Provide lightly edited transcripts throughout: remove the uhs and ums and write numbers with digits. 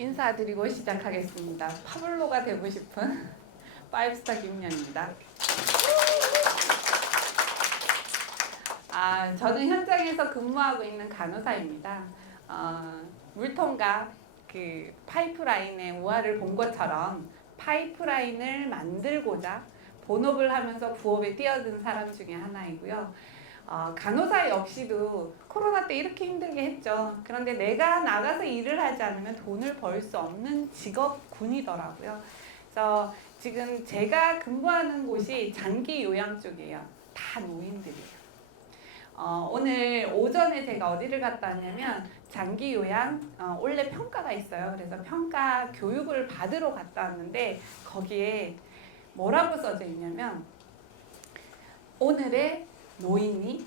인사드리고 시작하겠습니다. 파블로가 되고 싶은 파이브스타 김연입니다. 저는 현장에서 근무하고 있는 간호사입니다. 물통과 그 파이프라인의 우화를 본 것처럼 파이프라인을 만들고자 본업을 하면서 부업에 뛰어든 사람 중에 하나이고요. 간호사 역시도 코로나 때 이렇게 힘들게 했죠. 그런데 내가 나가서 일을 하지 않으면 돈을 벌 수 없는 직업군이더라고요. 그래서 지금 제가 근무하는 곳이 장기 요양 쪽이에요. 다 노인들이에요. 오늘 오전에 제가 어디를 갔다 왔냐면 장기 요양 원래 평가가 있어요. 그래서 평가 교육을 받으러 갔다 왔는데 거기에 뭐라고 써져 있냐면 오늘의 노인이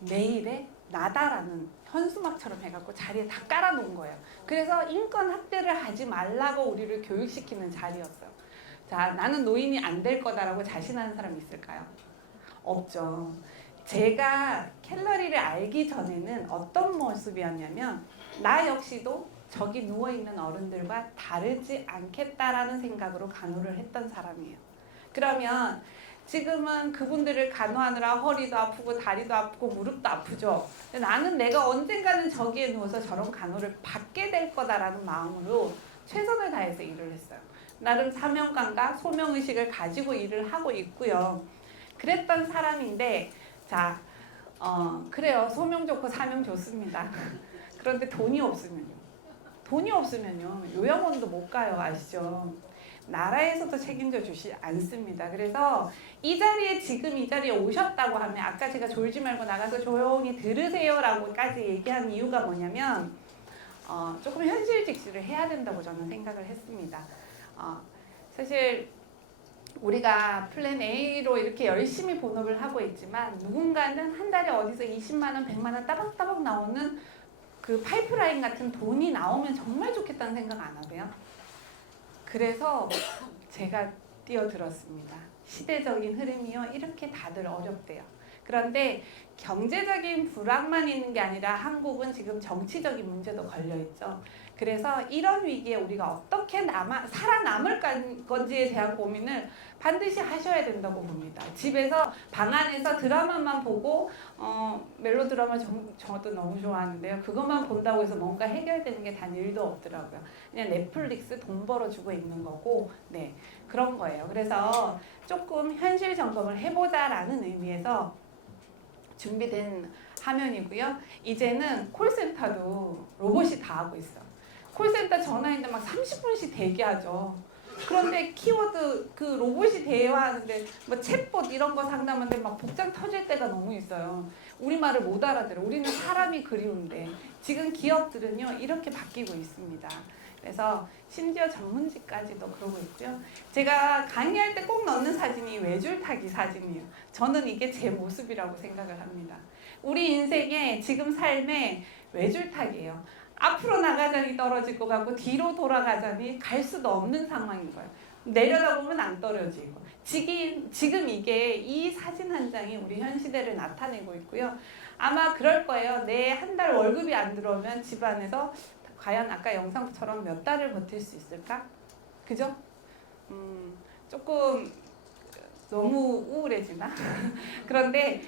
내일의 나다라는 현수막처럼 해갖고 자리에 다 깔아놓은 거예요. 그래서 인권 학대를 하지 말라고 우리를 교육시키는 자리였어요. 자, 나는 노인이 안 될 거다라고 자신하는 사람 있을까요? 없죠. 제가 켈러리를 알기 전에는 어떤 모습이었냐면 나 역시도 저기 누워있는 어른들과 다르지 않겠다라는 생각으로 간호를 했던 사람이에요. 그러면 지금은 그분들을 간호하느라 허리도 아프고 다리도 아프고 무릎도 아프죠. 근데 나는 내가 언젠가는 저기에 누워서 저런 간호를 받게 될 거다라는 마음으로 최선을 다해서 일을 했어요. 나름 사명감과 소명의식을 가지고 일을 하고 있고요. 그랬던 사람인데 자, 그래요. 소명 좋고 사명 좋습니다. 그런데 돈이 없으면요. 돈이 없으면요. 요양원도 못 가요. 아시죠? 나라에서도 책임져 주지 않습니다. 그래서 이 자리에 지금 이 자리에 오셨다고 하면 아까 제가 졸지 말고 나가서 조용히 들으세요 라고까지 얘기한 이유가 뭐냐면 조금 현실 직시를 해야 된다고 저는 생각을 했습니다. 사실 우리가 플랜 A로 이렇게 열심히 본업을 하고 있지만 누군가는 한 달에 어디서 20만 원, 100만 원 따박따박 나오는 그 파이프라인 같은 돈이 나오면 정말 좋겠다는 생각 안 하세요? 그래서 제가 뛰어들었습니다. 시대적인 흐름이요. 이렇게 다들 어렵대요. 그런데 경제적인 불황만 있는 게 아니라 한국은 지금 정치적인 문제도 걸려있죠. 그래서 이런 위기에 우리가 어떻게 살아남을 건지에 대한 고민을 반드시 하셔야 된다고 봅니다. 집에서 방 안에서 드라마만 보고 멜로드라마 저도 너무 좋아하는데요. 그것만 본다고 해서 뭔가 해결되는 게 단 1도 없더라고요. 그냥 넷플릭스 돈 벌어주고 있는 거고 네 그런 거예요. 그래서 조금 현실 점검을 해보자라는 의미에서 준비된 화면이고요. 이제는 콜센터도 로봇이 다 하고 있어요. 콜센터 전화했는데 막 30분씩 대기하죠. 그런데 키워드 그 로봇이 대화하는데 뭐 챗봇 이런 거 상담하는데 막 복장 터질 때가 너무 있어요. 우리말을 못 알아들어. 우리는 사람이 그리운데 지금 기업들은요 이렇게 바뀌고 있습니다. 그래서 심지어 전문직까지도 그러고 있고요. 제가 강의할 때 꼭 넣는 사진이 외줄타기 사진이에요. 저는 이게 제 모습이라고 생각을 합니다. 우리 인생의 지금 삶의 외줄타기예요. 앞으로 나가자니 떨어질 것 같고 뒤로 돌아가자니 갈 수도 없는 상황인 거예요. 내려다보면 안 떨어지고 지금 이게 이 사진 한 장이 우리 현 시대를 나타내고 있고요. 아마 그럴 거예요. 내 한 달 월급이 안 들어오면 집안에서 과연 아까 영상처럼 몇 달을 버틸 수 있을까? 그죠? 조금 너무 우울해지나? 그런데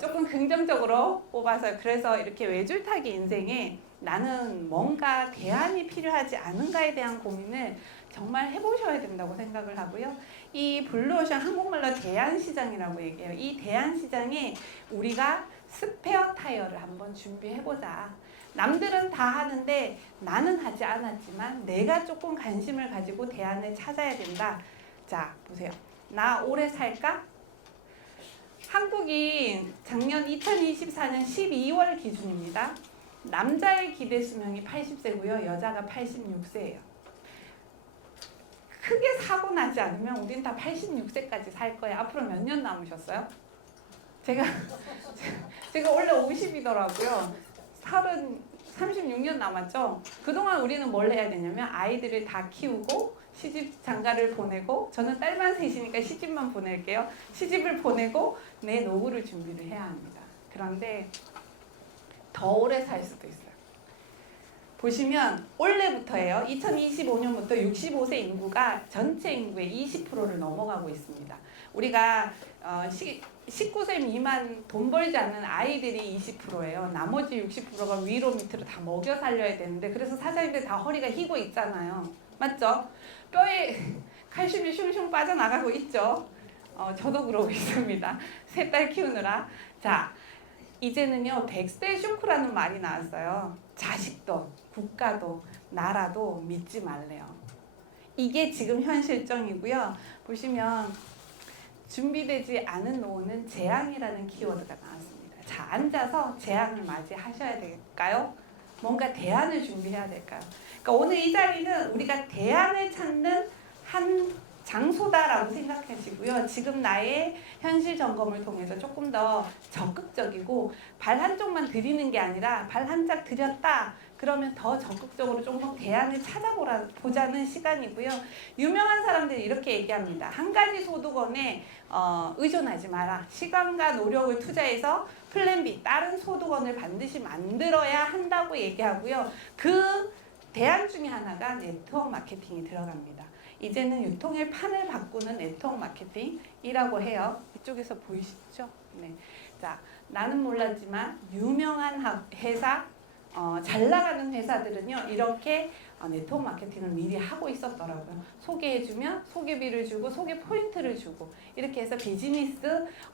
조금 긍정적으로 뽑아서 그래서 이렇게 외줄타기 인생에 나는 뭔가 대안이 필요하지 않은가에 대한 고민을 정말 해보셔야 된다고 생각을 하고요. 이 블루오션 한국말로 대안시장이라고 얘기해요. 이 대안시장에 우리가 스페어 타이어를 한번 준비해보자. 남들은 다 하는데 나는 하지 않았지만 내가 조금 관심을 가지고 대안을 찾아야 된다. 자, 보세요. 나 오래 살까? 한국이 작년 2024년 12월 기준입니다. 남자의 기대 수명이 80세고요. 여자가 86세예요. 크게 사고 나지 않으면 우린 다 86세까지 살 거예요. 앞으로 몇 년 남으셨어요? 제가 원래 50이더라고요. 36년 남았죠. 그동안 우리는 뭘 해야 되냐면 아이들을 다 키우고 시집 장가를 보내고 저는 딸만 셋이니까 시집만 보낼게요. 시집을 보내고 내 노후를 준비를 해야 합니다. 그런데 더 오래 살 수도 있어요. 보시면 올해부터예요. 2025년부터 65세 인구가 전체 인구의 20%를 넘어가고 있습니다. 우리가 19세 미만 돈 벌지 않는 아이들이 20%예요. 나머지 60%가 위로 밑으로 다 먹여 살려야 되는데 그래서 사장님들 다 허리가 휘고 있잖아요. 맞죠? 뼈에 칼슘이 슝슝 빠져나가고 있죠. 저도 그러고 있습니다. 세 딸 키우느라. 자, 이제는요 100세 쇼크라는 말이 나왔어요. 자식도 국가도 나라도 믿지 말래요. 이게 지금 현 실정이고요. 보시면 준비되지 않은 노후는 재앙이라는 키워드가 나왔습니다. 자, 앉아서 재앙을 맞이하셔야 될까요? 뭔가 대안을 준비해야 될까요? 그러니까 오늘 이 자리는 우리가 대안을 찾는 한 장소다라고 생각하시고요. 지금 나의 현실 점검을 통해서 조금 더 적극적이고 발 한쪽만 들이는 게 아니라 발 한 짝 들였다. 그러면 더 적극적으로 조금 대안을 찾아보자는 시간이고요. 유명한 사람들이 이렇게 얘기합니다. 한 가지 소득원에 의존하지 마라. 시간과 노력을 투자해서 플랜 B, 다른 소득원을 반드시 만들어야 한다고 얘기하고요. 그 대안 중에 하나가 네트워크 마케팅이 들어갑니다. 이제는 유통의 판을 바꾸는 네트워크 마케팅이라고 해요. 이쪽에서 보이시죠? 네. 자, 나는 몰랐지만 유명한 회사, 잘 나가는 회사들은요 이렇게 네트워크 마케팅을 미리 하고 있었더라고요. 소개해주면 소개비를 주고 소개 포인트를 주고 이렇게 해서 비즈니스,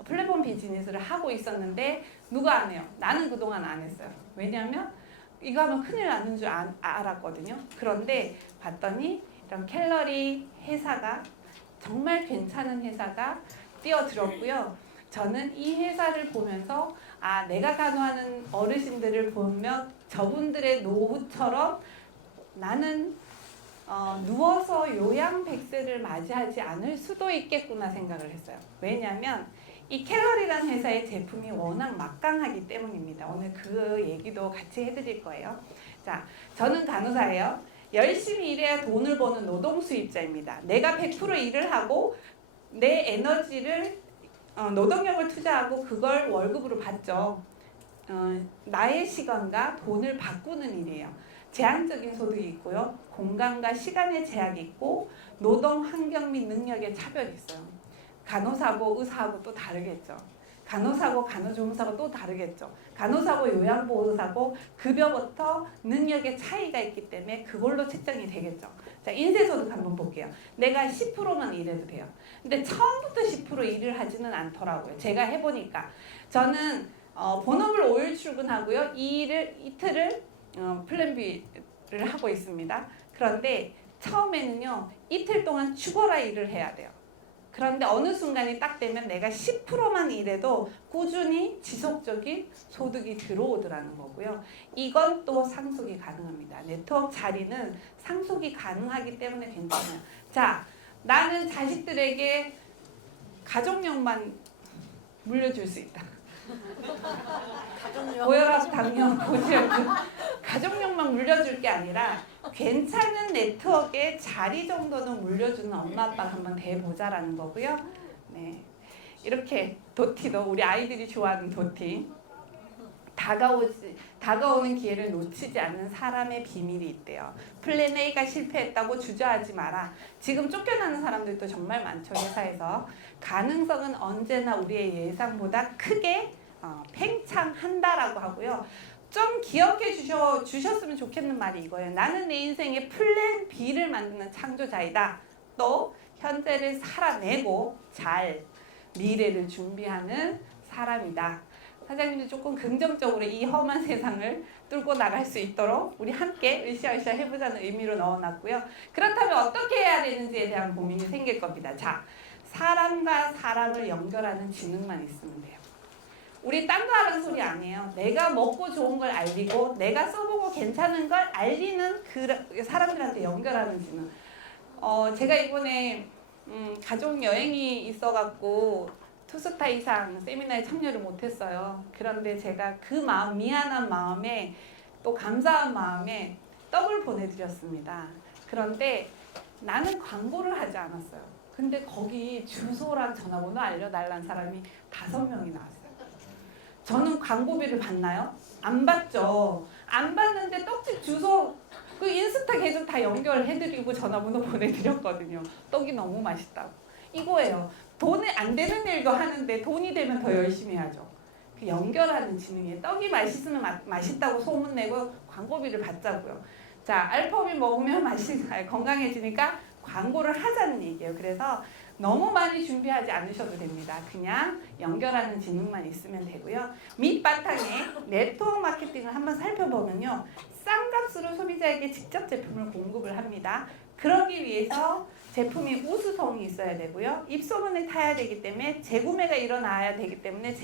플랫폼 비즈니스를 하고 있었는데 누가 안 해요? 나는 그동안 안 했어요. 왜냐하면 이거 하면 큰일 나는 줄 알았거든요. 그런데 봤더니 이런 캘러리 회사가 정말 괜찮은 회사가 뛰어들었고요. 저는 이 회사를 보면서 내가 간호하는 어르신들을 보면 저분들의 노후처럼 나는 누워서 요양 100세를 맞이하지 않을 수도 있겠구나 생각을 했어요. 왜냐하면 이 캘러리라는 회사의 제품이 워낙 막강하기 때문입니다. 오늘 그 얘기도 같이 해드릴 거예요. 자, 저는 간호사예요. 열심히 일해야 돈을 버는 노동 수입자입니다. 내가 100% 일을 하고 내 에너지를 노동력을 투자하고 그걸 월급으로 받죠. 나의 시간과 돈을 바꾸는 일이에요. 제한적인 소득이 있고요. 공간과 시간의 제약이 있고 노동 환경 및 능력의 차별이 있어요. 간호사고 의사하고 또 다르겠죠. 간호사고 간호조무사고 또 다르겠죠. 간호사고 요양보호사고 급여부터 능력의 차이가 있기 때문에 그걸로 책정이 되겠죠. 자, 인쇄소득 한번 볼게요. 내가 10%만 일해도 돼요. 근데 처음부터 10% 일을 하지는 않더라고요. 제가 해보니까. 저는 본업을 5일 출근하고요. 이틀을 플랜 B를 하고 있습니다. 그런데 처음에는요. 이틀 동안 죽어라 일을 해야 돼요. 그런데 어느 순간이 딱 되면 내가 10%만 일해도 꾸준히 지속적인 소득이 들어오더라는 거고요. 이건 또 상속이 가능합니다. 네트워크 자리는 상속이 가능하기 때문에 괜찮아요. 자, 나는 자식들에게 가족력만 물려줄 수 있다. 고혈압, 당뇨, 고지혈증 가족력만 물려줄 게 아니라 괜찮은 네트워크의 자리 정도는 물려주는 엄마 아빠가 한번 돼보자라는 거고요. 네, 이렇게 도티도 우리 아이들이 좋아하는 도티. 다가오는 기회를 놓치지 않는 사람의 비밀이 있대요. 플랜 A가 실패했다고 주저하지 마라. 지금 쫓겨나는 사람들도 정말 많죠. 회사에서. 가능성은 언제나 우리의 예상보다 크게 팽창한다라고 하고요. 좀 기억해 주셨으면 좋겠는 말이 이거예요. 나는 내 인생의 플랜 B를 만드는 창조자이다. 또 현재를 살아내고 잘 미래를 준비하는 사람이다. 사장님도 조금 긍정적으로 이 험한 세상을 뚫고 나갈 수 있도록 우리 함께 으쌰으쌰 해보자는 의미로 넣어놨고요. 그렇다면 어떻게 해야 되는지에 대한 고민이 생길 겁니다. 자, 사람과 사람을 연결하는 지능만 있으면 돼요. 우리 딴 거 하는 소리 아니에요. 내가 먹고 좋은 걸 알리고 내가 써보고 괜찮은 걸 알리는 그 사람들한테 연결하는 지능. 제가 이번에 가족 여행이 있어갖고 투스타 이상 세미나에 참여를 못했어요. 그런데 제가 그 마음, 미안한 마음에 또 감사한 마음에 떡을 보내드렸습니다. 그런데 나는 광고를 하지 않았어요. 근데 거기 주소랑 전화번호 알려달라는 사람이 5명이 나왔어요. 저는 광고비를 받나요? 안 받죠. 안 봤는데 떡집 주소 그 인스타 계정 다 연결해드리고 전화번호 보내드렸거든요. 떡이 너무 맛있다고. 이거예요. 돈이 안 되는 일도 하는데 돈이 되면 더 열심히 하죠. 그 연결하는 지능이에요. 떡이 맛있으면 맛있다고 소문내고 광고비를 받자고요. 자, 알파오민 먹으면 건강해지니까 광고를 하자는 얘기예요. 그래서 너무 많이 준비하지 않으셔도 됩니다. 그냥 연결하는 지능만 있으면 되고요. 밑바탕에 네트워크 마케팅을 한번 살펴보면요. 싼 값으로 소비자에게 직접 제품을 공급을 합니다. 그러기 위해서 제품이 우수성이 있어야 되고요. 입소문을 타야 되기 때문에 재구매가 일어나야 되기 때문에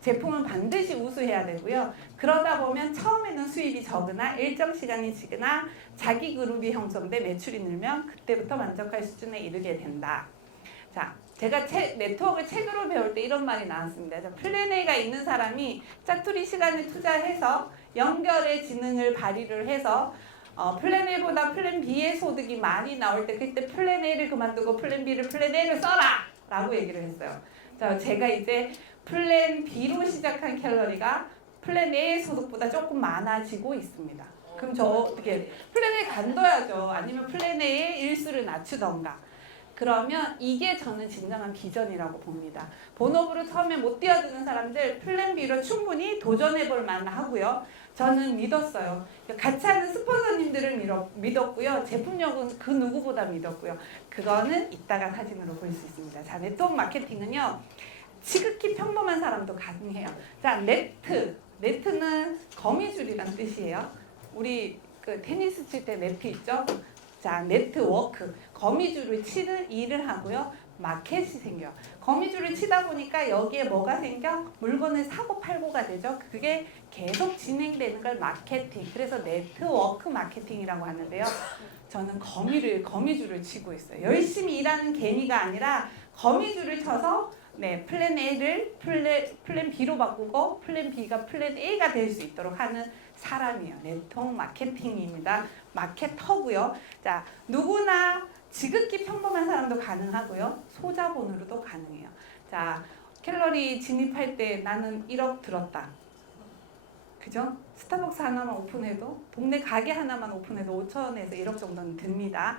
제품은 반드시 우수해야 되고요. 그러다 보면 처음에는 수입이 적으나 일정 시간이 지나 자기 그룹이 형성돼 매출이 늘면 그때부터 만족할 수준에 이르게 된다. 자, 제가 네트워크 책으로 배울 때 이런 말이 나왔습니다. 플랜 A가 있는 사람이 짜투리 시간을 투자해서 연결의 지능을 발휘를 해서 플랜 A보다 플랜 B의 소득이 많이 나올 때 그때 플랜 A를 그만두고 플랜 A를 써라! 라고 얘기를 했어요. 자, 제가 이제 플랜 B로 시작한 캘러리가 플랜 A의 소득보다 조금 많아지고 있습니다. 그럼 저 어떻게 플랜 A 간둬야죠. 아니면 플랜 A의 일수를 낮추던가. 그러면 이게 저는 진정한 비전이라고 봅니다. 본업으로 처음에 못 뛰어드는 사람들 플랜 B로 충분히 도전해볼 만하고요. 저는 믿었어요. 같이 하는 스폰서님들을 믿었고요. 제품력은 그 누구보다 믿었고요. 그거는 이따가 사진으로 볼 수 있습니다. 자, 네트워크 마케팅은요. 지극히 평범한 사람도 가능해요. 자, 네트는 거미줄이란 뜻이에요. 우리 그 테니스 칠 때 네트 있죠? 자, 네트워크. 거미줄을 치는 일을 하고요. 마켓이 생겨. 거미줄을 치다 보니까 여기에 뭐가 생겨? 물건을 사고 팔고가 되죠. 그게 계속 진행되는 걸 마케팅. 그래서 네트워크 마케팅이라고 하는데요. 저는 거미줄을 치고 있어요. 열심히 일하는 개미가 아니라 거미줄을 쳐서 플랜 A를 플랜 B로 바꾸고 플랜 B가 플랜 A가 될 수 있도록 하는 사람이에요. 네트워크 마케팅입니다. 마케터고요. 자, 누구나 지극히 평범한 사람도 가능하고요. 소자본으로도 가능해요. 자, 캘러리 진입할 때 나는 1억 들었다. 그죠? 스타벅스 하나만 오픈해도 동네 가게 하나만 오픈해도 5천에서 1억 정도는 듭니다.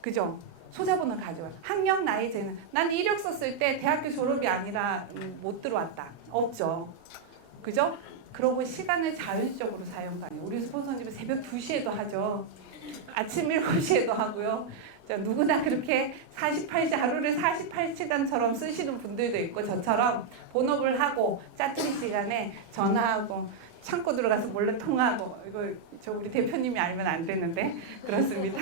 그죠? 소자본을 가져와요. 학력 나이제는 난 이력 썼을 때 대학교 졸업이 아니라 못 들어왔다. 없죠. 그죠? 그러고 시간을 자율적으로 사용하네요. 우리 스폰서님은 새벽 2시에도 하죠. 아침 7시에도 하고요. 자, 누구나 그렇게 haru를 48시간처럼 쓰시는 분들도 있고 저처럼 본업을 하고 짜투리 시간에 전화하고 창고 들어가서 몰래 통화하고 이거 우리 대표님이 알면 안 되는데 그렇습니다.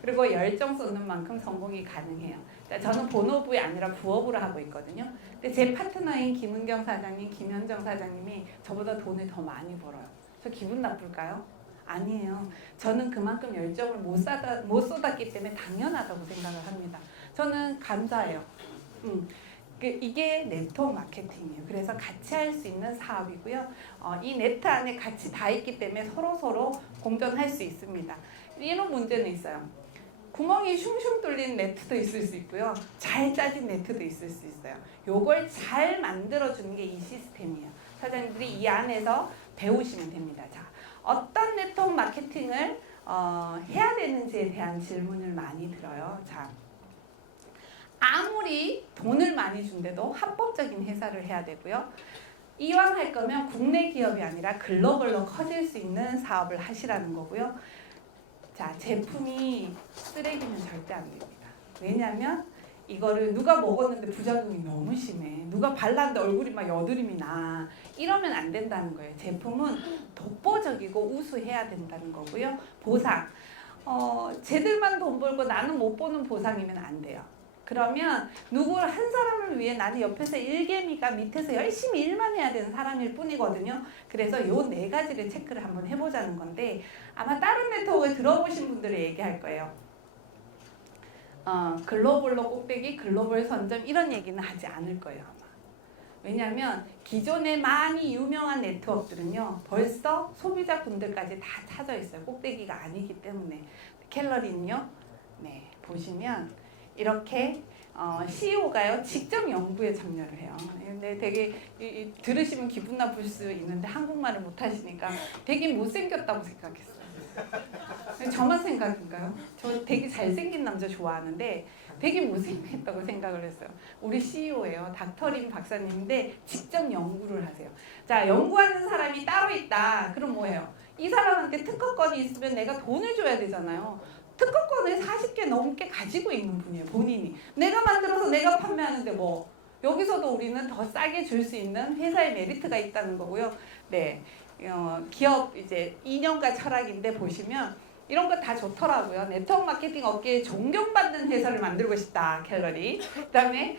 그리고 열정 쏟는 만큼 성공이 가능해요. 저는 본업이 아니라 부업으로 하고 있거든요. 근데 제 파트너인 김은경 사장님, 김현정 사장님이 저보다 돈을 더 많이 벌어요. 저 기분 나쁠까요? 아니에요. 저는 그만큼 열정을 못 쏟았기 때문에 당연하다고 생각을 합니다. 저는 감사해요. 이게 네트워크 마케팅이에요. 그래서 같이 할 수 있는 사업이고요. 이 네트 안에 같이 다 있기 때문에 서로 공존할 수 있습니다. 이런 문제는 있어요. 구멍이 슝슝 뚫린 네트도 있을 수 있고요. 잘 짜진 네트도 있을 수 있어요. 요걸 잘 만들어주는 게 이 시스템이에요. 사장님들이 이 안에서 배우시면 됩니다. 자, 어떤 네트워크 마케팅을 해야 되는지에 대한 질문을 많이 들어요. 자, 아무리 돈을 많이 준대도 합법적인 회사를 해야 되고요. 이왕 할 거면 국내 기업이 아니라 글로벌로 커질 수 있는 사업을 하시라는 거고요. 자, 제품이 쓰레기는 절대 안 됩니다. 왜냐하면 이거를 누가 먹었는데 부작용이 너무 심해. 누가 발랐는데 얼굴이 막 여드름이 나. 이러면 안 된다는 거예요. 제품은 독보적이고 우수해야 된다는 거고요. 보상. 쟤들만 돈 벌고 나는 못 보는 보상이면 안 돼요. 그러면 한 사람을 위해 나는 옆에서 일개미가 밑에서 열심히 일만 해야 되는 사람일 뿐이거든요. 그래서 요 4가지를 체크를 한번 해보자는 건데 아마 다른 네트워크에 들어보신 분들이 얘기할 거예요. 글로벌로 꼭대기, 글로벌 선점 이런 얘기는 하지 않을 거예요. 아마. 왜냐하면 기존에 많이 유명한 네트워크들은요. 벌써 소비자분들까지 다 찾아 있어요. 꼭대기가 아니기 때문에. 캘러리는요. 네, 보시면 이렇게 CEO가요 직접 연구에 참여를 해요. 근데 되게 들으시면 기분 나쁠 수 있는데 한국말을 못 하시니까 되게 못생겼다고 생각했어요. 저만 생각인가요? 저 되게 잘생긴 남자 좋아하는데 되게 못생겼다고 생각을 했어요. 우리 CEO예요. 닥터림 박사님인데 직접 연구를 하세요. 자, 연구하는 사람이 따로 있다. 그럼 뭐예요? 이 사람한테 특허권이 있으면 내가 돈을 줘야 되잖아요. 특허권을 40개 넘게 가지고 있는 분이에요. 본인이. 내가 만들어서 내가 판매하는데 뭐 여기서도 우리는 더 싸게 줄 수 있는 회사의 메리트가 있다는 거고요. 네, 기업 이제 이념과 철학인데 보시면 이런 거 다 좋더라고요. 네트워크 마케팅 업계에 존경받는 회사를 만들고 싶다. 갤러리. 그다음에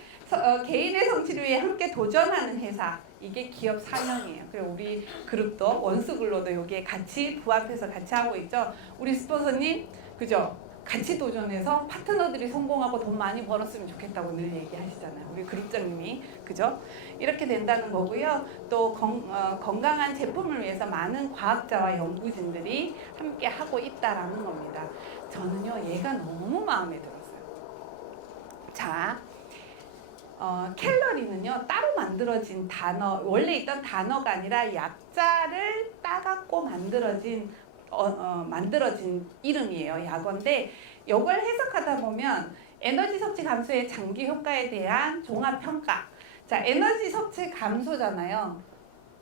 개인의 성취를 위해 함께 도전하는 회사. 이게 기업 사명이에요. 그리고 우리 그룹도 원스글로도 여기에 같이 부합해서 같이 하고 있죠. 우리 스폰서님, 그죠? 같이 도전해서 파트너들이 성공하고 돈 많이 벌었으면 좋겠다고 늘 얘기하시잖아요. 우리 그룹장님이, 그죠? 이렇게 된다는 거고요. 또 건강한 제품을 위해서 많은 과학자와 연구진들이 함께 하고 있다라는 겁니다. 저는요, 얘가 너무 마음에 들었어요. 자, 캘러리는요, 따로 만들어진 단어, 원래 있던 단어가 아니라 약자를 따갖고 만들어진 이름이에요. 약어인데 이걸 해석하다 보면 에너지 섭취 감소의 장기 효과에 대한 종합 평가. 자, 에너지 섭취 감소잖아요.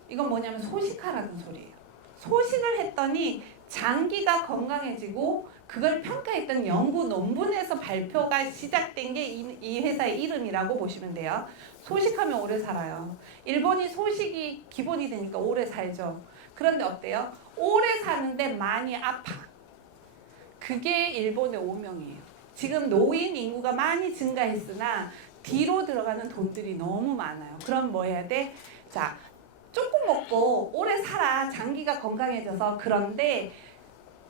이건 뭐냐면 소식하라는 소리예요. 소식을 했더니 장기가 건강해지고 그걸 평가했던 연구 논문에서 발표가 시작된 게 이 회사의 이름이라고 보시면 돼요. 소식하면 오래 살아요. 일본이 소식이 기본이 되니까 오래 살죠. 그런데 어때요? 오래 사는데 많이 아파. 그게 일본의 오명이에요. 지금 노인 인구가 많이 증가했으나 뒤로 들어가는 돈들이 너무 많아요. 그럼 뭐 해야 돼? 자, 조금 먹고 오래 살아. 장기가 건강해져서. 그런데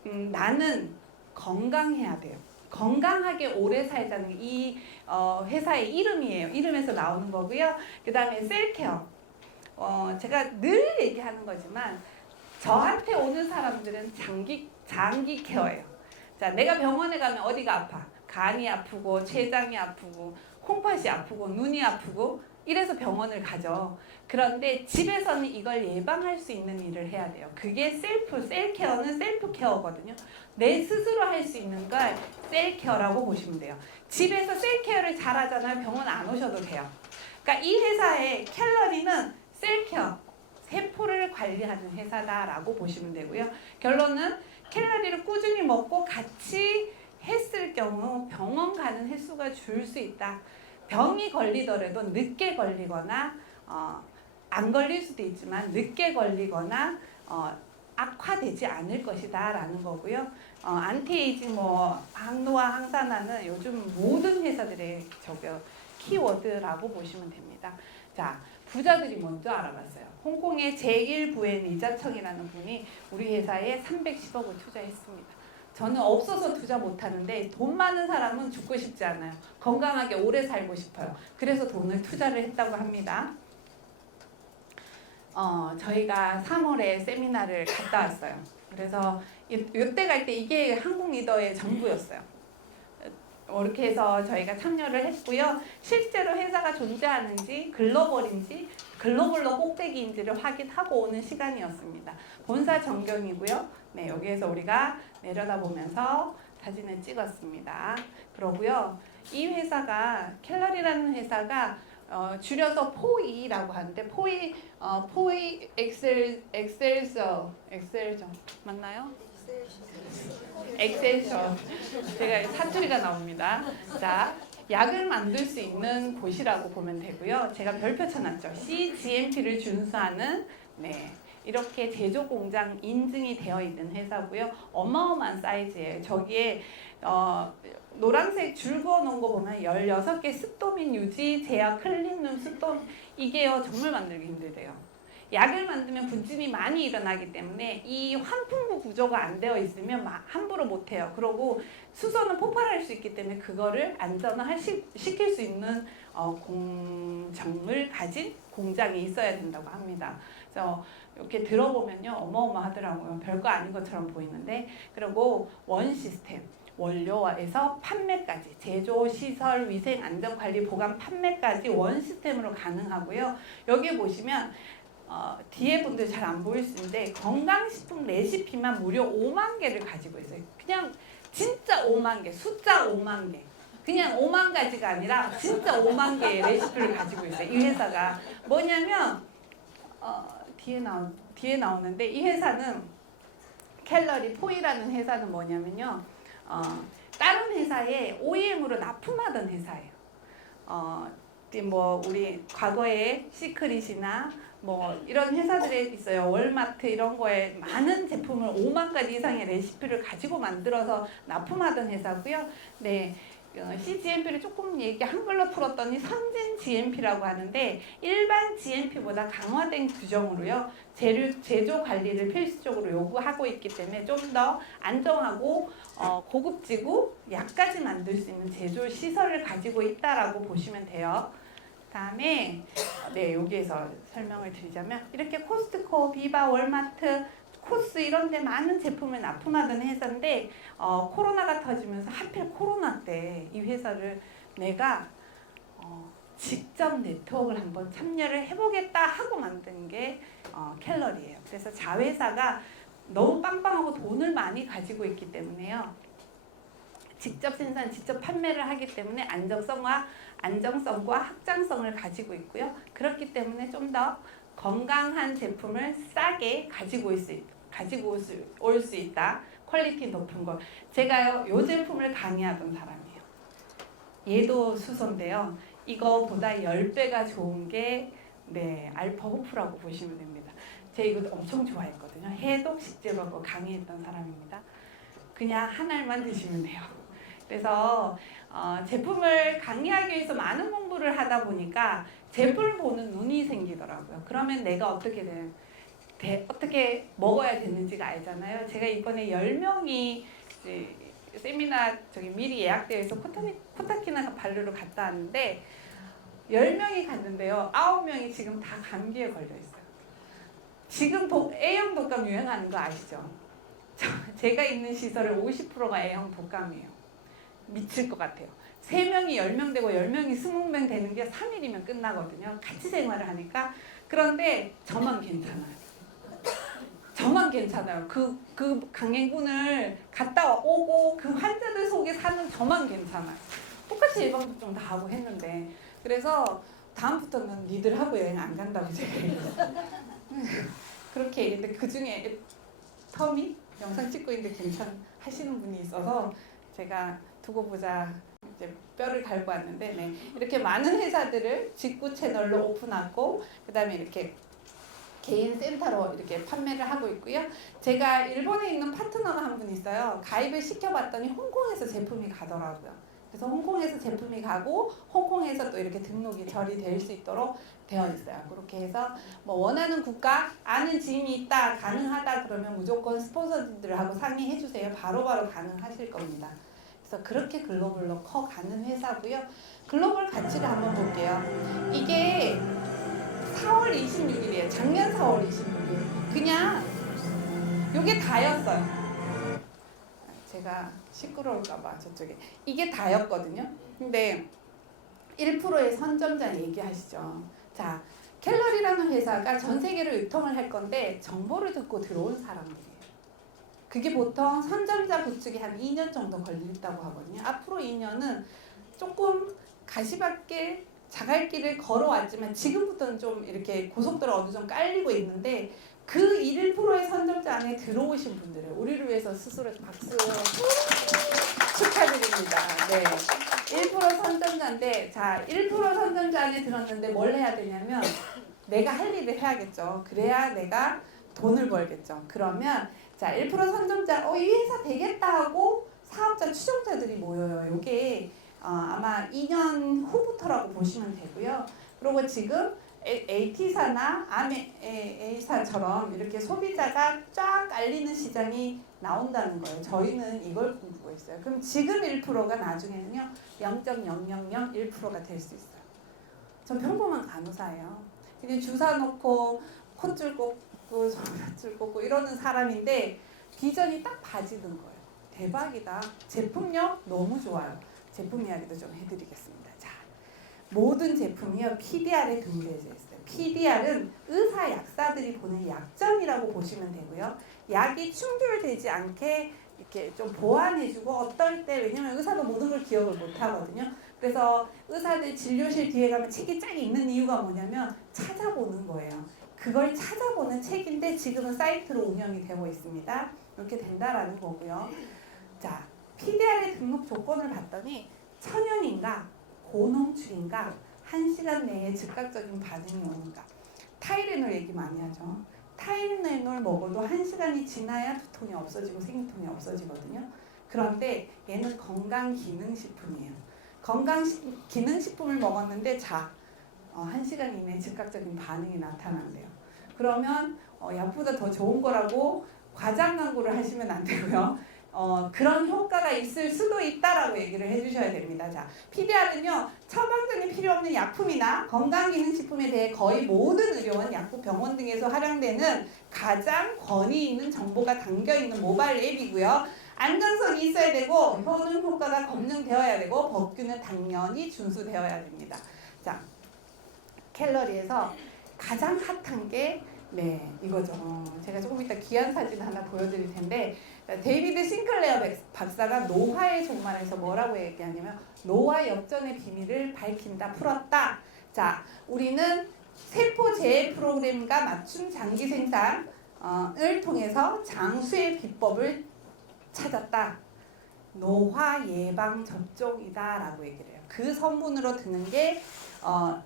나는 건강해야 돼요. 건강하게 오래 살자는 이 회사의 이름이에요. 이름에서 나오는 거고요. 그 다음에 셀케어. 제가 늘 얘기하는 거지만 저한테 오는 사람들은 장기 케어예요. 자, 내가 병원에 가면 어디가 아파? 간이 아프고 췌장이 아프고 콩팥이 아프고 눈이 아프고 이래서 병원을 가죠. 그런데 집에서는 이걸 예방할 수 있는 일을 해야 돼요. 그게 셀케어는 셀프 케어거든요. 내 스스로 할 수 있는 걸 셀케어라고 보시면 돼요. 집에서 셀케어를 잘 하잖아요. 병원 안 오셔도 돼요. 그러니까 이 회사의 캘러리는 셀케어, 세포를 관리하는 회사다라고 보시면 되고요. 결론은 캘러리를 꾸준히 먹고 같이 했을 경우 병원 가는 횟수가 줄 수 있다. 병이 걸리더라도 늦게 걸리거나 안 걸릴 수도 있지만 늦게 걸리거나 악화되지 않을 것이다 라는 거고요. 안티에이징 항노화 항산화는 요즘 모든 회사들의 키워드라고 보시면 됩니다. 자, 부자들이 먼저 알아봤어요. 홍콩의 제1부엔 이자청이라는 분이 우리 회사에 310억을 투자했습니다. 저는 없어서 투자 못하는데 돈 많은 사람은 죽고 싶지 않아요. 건강하게 오래 살고 싶어요. 그래서 돈을 투자를 했다고 합니다. 저희가 3월에 세미나를 갔다 왔어요. 그래서 이때 갈 때 이게 한국 리더의 전부였어요. 이렇게 해서 저희가 참여를 했고요. 실제로 회사가 존재하는지 글로벌인지 글로벌로 꼭대기인지를 확인하고 오는 시간이었습니다. 본사 전경이고요. 네, 여기에서 우리가 내려다보면서 사진을 찍었습니다. 그러고요. 이 회사가 캘러리라는 회사가 줄여서 포이라고 하는데 포이 엑셀저 맞나요? 엑셀저. 제가 사투리가 나옵니다. 자, 약을 만들 수 있는 곳이라고 보면 되고요. 제가 별표 쳐놨죠. CGMP를 준수하는 이렇게 제조 공장 인증이 되어 있는 회사고요. 어마어마한 사이즈예요. 저기에 노란색 줄 그어 놓은 거 보면 16개 습도 및 유지, 제약, 클린룸, 습도 이게요 정말 만들기 힘들대요. 약을 만들면 분진이 많이 일어나기 때문에 이 환풍구 구조가 안 되어 있으면 함부로 못 해요. 그리고 수소는 폭발할 수 있기 때문에 그거를 안전화시킬 수 있는 공정을 가진 공장이 있어야 된다고 합니다. 그래서 이렇게 들어보면요 어마어마하더라고요. 별거 아닌 것처럼 보이는데 그리고 원 시스템. 원료에서 판매까지 제조, 시설, 위생, 안전, 관리, 보관, 판매까지 원 시스템으로 가능하고요. 여기 보시면 뒤에 분들 잘 안 보일 수 있는데 건강식품 레시피만 무려 5만 개를 가지고 있어요. 그냥 진짜 5만 개, 숫자 5만 개. 그냥 5만 가지가 아니라 진짜 5만 개의 레시피를 가지고 있어요. 이 회사가 뭐냐면 뒤에 나오는데 이 회사는 캘러리 포이라는 회사는 뭐냐면요. 다른 회사에 OEM으로 납품하던 회사예요. 뭐 우리 과거에 시크릿이나 뭐 이런 회사들이 있어요. 월마트 이런 거에 많은 제품을 5만 가지 이상의 레시피를 가지고 만들어서 납품하던 회사고요. 네. CGMP를 조금 한글로 풀었더니 선진 GMP라고 하는데 일반 GMP보다 강화된 규정으로요. 제조 관리를 필수적으로 요구하고 있기 때문에 좀 더 안정하고 고급지고 약까지 만들 수 있는 제조 시설을 가지고 있다라고 보시면 돼요. 다음에 네, 여기에서 설명을 드리자면 이렇게 코스트코, 비바, 월마트, 코스 이런 데 많은 제품을 납품하던 회사인데 코로나가 터지면서 하필 코로나 때 이 회사를 내가 직접 네트워크를 한번 참여를 해보겠다 하고 만든 게 캘러리예요. 그래서 자회사가 너무 빵빵하고 돈을 많이 가지고 있기 때문에요. 직접 생산, 직접 판매를 하기 때문에 안정성과 확장성을 가지고 있고요. 그렇기 때문에 좀 더 건강한 제품을 싸게 가지고 올 수 있다. 퀄리티 높은 거. 제가요, 이 제품을 강의하던 사람이에요. 얘도 수소인데요. 이거보다 10배가 좋은 게 알파 호프라고 보시면 됩니다. 제가 이거 엄청 좋아했거든요. 해독 식재료라고 강의했던 사람입니다. 그냥 한 알만 드시면 돼요. 그래서 제품을 강의하기 위해서 많은 공부를 하다 보니까 제품을 보는 눈이 생기더라고요. 그러면 내가 어떻게 먹어야 되는지가 알잖아요. 제가 이번에 10명이 세미나 미리 예약되어 있어 코타키나가 발루를 갔다 왔는데 10명이 갔는데요. 9명이 지금 다 감기에 걸려 있어요. 지금 A형 독감 유행하는 거 아시죠? 제가 있는 시설의 50%가 A형 독감이에요. 미칠 것 같아요. 3명이 10명 되고 10명이 20명 되는 게 3일이면 끝나거든요. 같이 생활을 하니까. 그런데 저만 괜찮아요. 저만 괜찮아요. 그 강행군을 갔다 오고 그 환자들 속에 사는 저만 괜찮아요. 똑같이 예방접종 다 하고 했는데 그래서 다음부터는 니들 하고 여행 안 간다고 제가 얘기했어요. 그렇게 얘기했는데 그중에 터미 영상 찍고 있는데 괜찮으시는 분이 있어서 제가 두고 보자 이제 뼈를 달고 왔는데 이렇게 많은 회사들을 직구 채널로 오픈하고 그 다음에 이렇게 개인 센터로 이렇게 판매를 하고 있고요. 제가 일본에 있는 파트너가 한 분 있어요. 가입을 시켜봤더니 홍콩에서 제품이 가더라고요. 그래서 홍콩에서 제품이 가고 홍콩에서 또 이렇게 등록이 처리될 수 있도록 되어 있어요. 그렇게 해서 뭐 원하는 국가 아는 지인이 있다 가능하다 그러면 무조건 스폰서들하고 상의해 주세요. 바로바로 가능하실 겁니다. 그래서 그렇게 글로벌로 커가는 회사고요. 글로벌 가치를 한번 볼게요. 이게 4월 26일이에요. 작년 4월 26일. 그냥 요게 다였어요. 제가 시끄러울까봐 저쪽에. 이게 다였거든요. 근데 1%의 선점자 얘기하시죠. 자, 캘러리라는 회사가 전 세계를 유통을 할 건데 정보를 듣고 들어온 사람들이에요. 그게 보통 선점자 구축이 한 2년 정도 걸린다고 하거든요. 앞으로 2년은 조금 가시밭길, 자갈길을 걸어왔지만 지금부터는 좀 이렇게 고속도로 어느 정도 깔리고 있는데 그 1%의 선점자 안에 들어오신 분들을 우리를 위해서 스스로 박수 축하드립니다. 네. 1% 선점자인데 자 1% 선점자 안에 들었는데 뭘 해야 되냐면 내가 할 일을 해야겠죠. 그래야 내가 돈을 벌겠죠. 그러면 자 1% 선점자 이 회사 되겠다 하고 사업자 추종자들이 모여요. 이게 아마 2년 후부터라고 보시면 되고요. 그리고 지금 AT사나 A사처럼 이렇게 소비자가 쫙 깔리는 시장이 나온다는 거예요. 저희는 이걸 공부하고 있어요. 그럼 지금 1%가 나중에는요 0.0001%가 될 수 있어요. 전 평범한 간호사예요. 그냥 주사 놓고 콧줄 꽂고 손줄 꽂고 이러는 사람인데 비전이 딱 봐지는 거예요. 대박이다. 제품력 너무 좋아요. 제품 이야기도 좀 해드리겠습니다. 자, 모든 제품이요 PDR에 등재되어 있어요. PDR은 의사 약사들이 보는 약점이라고 보시면 되고요. 약이 충돌되지 않게 이렇게 좀 보완해주고 어떨 때 왜냐면 의사도 모든 걸 기억을 못 하거든요. 그래서 의사들 진료실 뒤에 가면 책이 쫙 있는 이유가 뭐냐면 찾아보는 거예요. 그걸 찾아보는 책인데 지금은 사이트로 운영이 되고 있습니다. 이렇게 된다라는 거고요. 자, PDR의 등록 조건을 봤더니 천연인가 고농축인가 1시간 내에 즉각적인 반응이 오는가. 타이레놀 얘기 많이 하죠. 타이레놀 먹어도 1시간이 지나야 두통이 없어지고 생리통이 없어지거든요. 그런데 얘는 건강기능식품이에요. 건강기능식품을 먹었는데 1시간 이내에 즉각적인 반응이 나타난대요. 그러면 약보다 더 좋은 거라고 과장 광고를 하시면 안 되고요. 그런 효과가 있을 수도 있다라고 얘기를 해주셔야 됩니다. 자, PDR은요 처방전이 필요 없는 약품이나 건강기능식품에 대해 거의 모든 의료원, 약국, 병원 등에서 활용되는 가장 권위 있는 정보가 담겨 있는 모바일 앱이고요. 안전성이 있어야 되고 효능 효과가 검증되어야 되고 법규는 당연히 준수되어야 됩니다. 자, 캘러리에서 가장 핫한 게 이거죠. 제가 조금 이따 귀한 사진 하나 보여드릴 텐데 데이비드 싱클레어 박사가 노화의 종말에서 뭐라고 얘기하냐면 노화 역전의 비밀을 밝힌다, 풀었다. 자, 우리는 세포 재해 프로그램과 맞춤 장기 생산을 통해서 장수의 비법을 찾았다. 노화 예방 접종이다라고 얘기를 해요. 그 성분으로 드는 게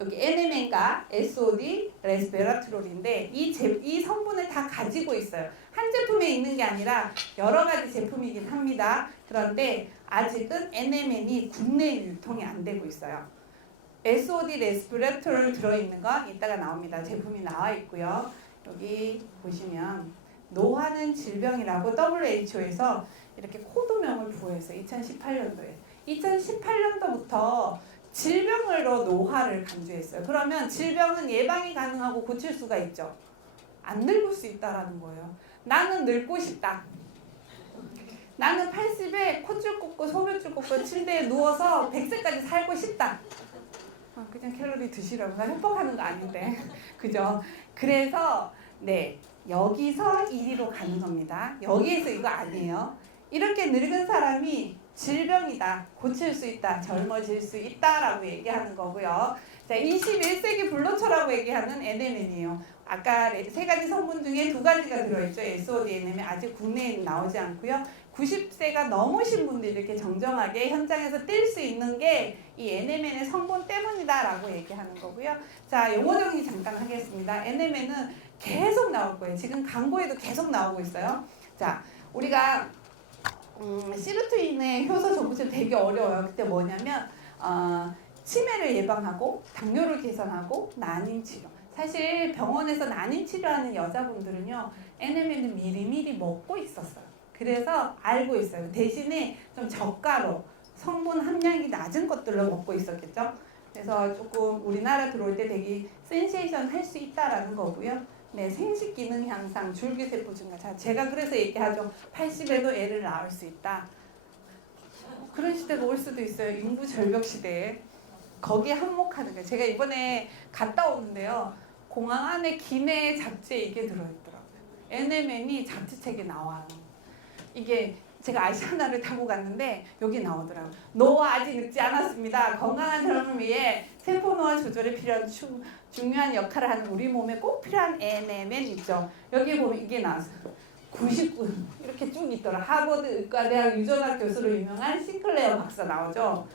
여기 NMN과 SOD, 레스베라트롤인데 이 성분을 다 가지고 있어요. 한 제품에 있는 게 아니라 여러 가지 제품이긴 합니다. 그런데 아직은 NMN이 국내 유통이 안 되고 있어요. SOD, 레스베라트롤 들어있는 건 이따가 나옵니다. 제품이 나와 있고요. 여기 보시면 노화는 질병이라고 WHO에서 이렇게 코드명을 부여했어요. 2018년도에. 2018년도부터 질병으로 노화를 강조했어요. 그러면 질병은 예방이 가능하고 고칠 수가 있죠. 안 늙을 수 있다라는 거예요. 나는 늙고 싶다. 나는 80에 콧줄 꽂고 소변줄 꽂고 침대에 누워서 100세까지 살고 싶다. 그냥 캘로리 드시라고. 나 협박하는 거 아닌데. 그죠? 그래서 여기서 1위로 가는 겁니다. 여기에서 이거 아니에요. 이렇게 늙은 사람이 질병이다, 고칠 수 있다, 젊어질 수 있다라고 얘기하는 거고요. 자, 21세기 불로초라고 얘기하는 NMN이에요. 아까 세 가지 성분 중에 두 가지가 들어있죠. SOD, NMN 아직 국내에 나오지 않고요. 90세가 넘으신 분들이 이렇게 정정하게 현장에서 뛸 수 있는 게 이 NMN의 성분 때문이다라고 얘기하는 거고요. 자, 용어 정리 잠깐 하겠습니다. NMN은 계속 나올 거예요. 지금 광고에도 계속 나오고 있어요. 자, 우리가 시르투인의 효소 정보점 되게 어려워요. 그때 뭐냐면 치매를 예방하고 당뇨를 개선하고 난임 치료. 사실 병원에서 난임 치료하는 여자분들은요 NMN을 미리미리 먹고 있었어요. 그래서 알고 있어요. 대신에 좀 저가로 성분 함량이 낮은 것들로 먹고 있었겠죠. 그래서 조금 우리나라 들어올 때 되게 센세이션 할 수 있다라는 거고요. 생식 기능 향상, 줄기세포 증가. 자, 제가 그래서 얘기하죠. 80에도 애를 낳을 수 있다. 그런 시대가 올 수도 있어요. 인구 절벽 시대에. 거기에 한몫하는 거예요. 제가 이번에 갔다 오는데요. 공항 안에 기내 잡지에 이게 들어있더라고요. NMN이 잡지책에 나와요. 이게 제가 아시아나를 타고 갔는데 여기 나오더라고요. 노화 아직 늙지 않았습니다. 건강한 삶을 위해 세포 노화 조절에 필요한 중요한 역할을 하는 우리 몸에 꼭 필요한 NMN 있죠. 여기 보면 이게 나왔어요. 99 이렇게 쭉 있더라. 하버드 의과대학 유전학 교수로 유명한 싱클레어 박사 나오죠.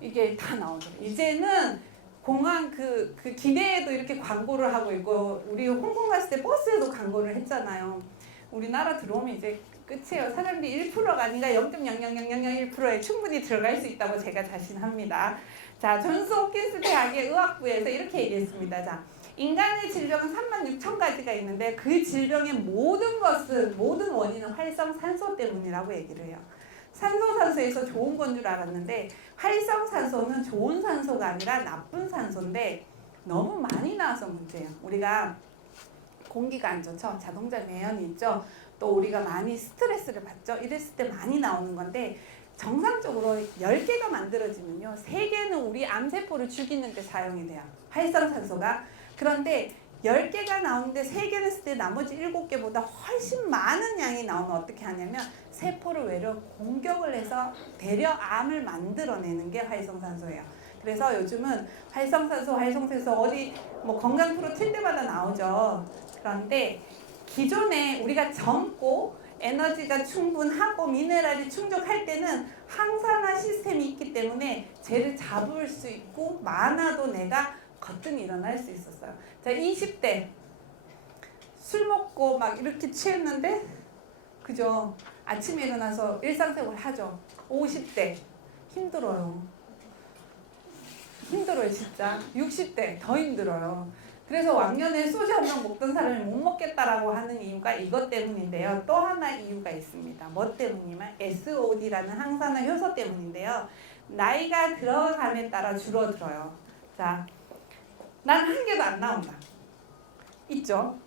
이게 다 나오더라고요. 이제는 공항 그 기내에도 이렇게 광고를 하고 있고 우리 홍콩 갔을 때 버스에도 광고를 했잖아요. 우리나라 들어오면 이제 끝이에요. 사람들이 1%가 아니라 0.00001%에 충분히 들어갈 수 있다고 제가 자신합니다. 자, 존스 홉킨스 대학의 의학부에서 이렇게 얘기했습니다. 자, 인간의 질병은 36,000가지가 있는데 그 질병의 모든 원인은 활성산소 때문이라고 얘기를 해요. 산소에서 좋은 건 줄 알았는데 활성산소는 좋은 산소가 아니라 나쁜 산소인데 너무 많이 나와서 문제예요. 우리가 공기가 안 좋죠. 자동차 매연이 있죠. 또 우리가 많이 스트레스를 받죠. 이랬을 때 많이 나오는 건데 정상적으로 10개가 만들어지면요. 3개는 우리 암세포를 죽이는 데 사용이 돼요. 활성산소가. 그런데 10개가 나오는데 3개는 쓸 때 나머지 7개보다 훨씬 많은 양이 나오면 어떻게 하냐면 세포를 외려 공격을 해서 대려 암을 만들어내는 게 활성산소예요. 그래서 요즘은 활성산소 어디 뭐 건강 프로 틀 때마다 나오죠. 그런데 기존에 우리가 젊고 에너지가 충분하고 미네랄이 충족할 때는 항산화 시스템이 있기 때문에 쟤를 잡을 수 있고 많아도 내가 거뜬히 일어날 수 있었어요. 자, 20대 술 먹고 막 이렇게 취했는데 그죠? 아침에 일어나서 일상생활 하죠. 50대 힘들어요. 진짜. 60대 더 힘들어요. 그래서 왕년에 소주 한 병 먹던 사람이 못 먹겠다라고 하는 이유가 이것 때문인데요. 또 하나 이유가 있습니다. 뭐 때문이면 SOD라는 항산화 효소 때문인데요. 나이가 들어감에 따라 줄어들어요. 자, 난 한 개도 안 나온다. 있죠?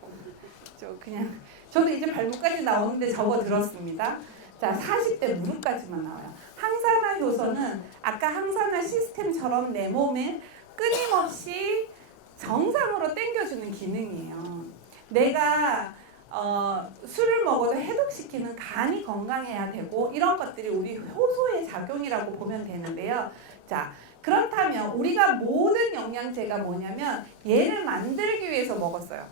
그냥 저도 이제 발목까지 나오는데 접어들었습니다. 자, 40대 무릎까지만 나와요. 항산화 효소는 아까 항산화 시스템처럼 내 몸에 끊임없이 정상으로 당겨주는 기능이에요. 내가 술을 먹어도 해독시키는 간이 건강해야 되고 이런 것들이 우리 효소의 작용이라고 보면 되는데요. 자, 그렇다면 우리가 모든 영양제가 뭐냐면 얘를 만들기 위해서 먹었어요.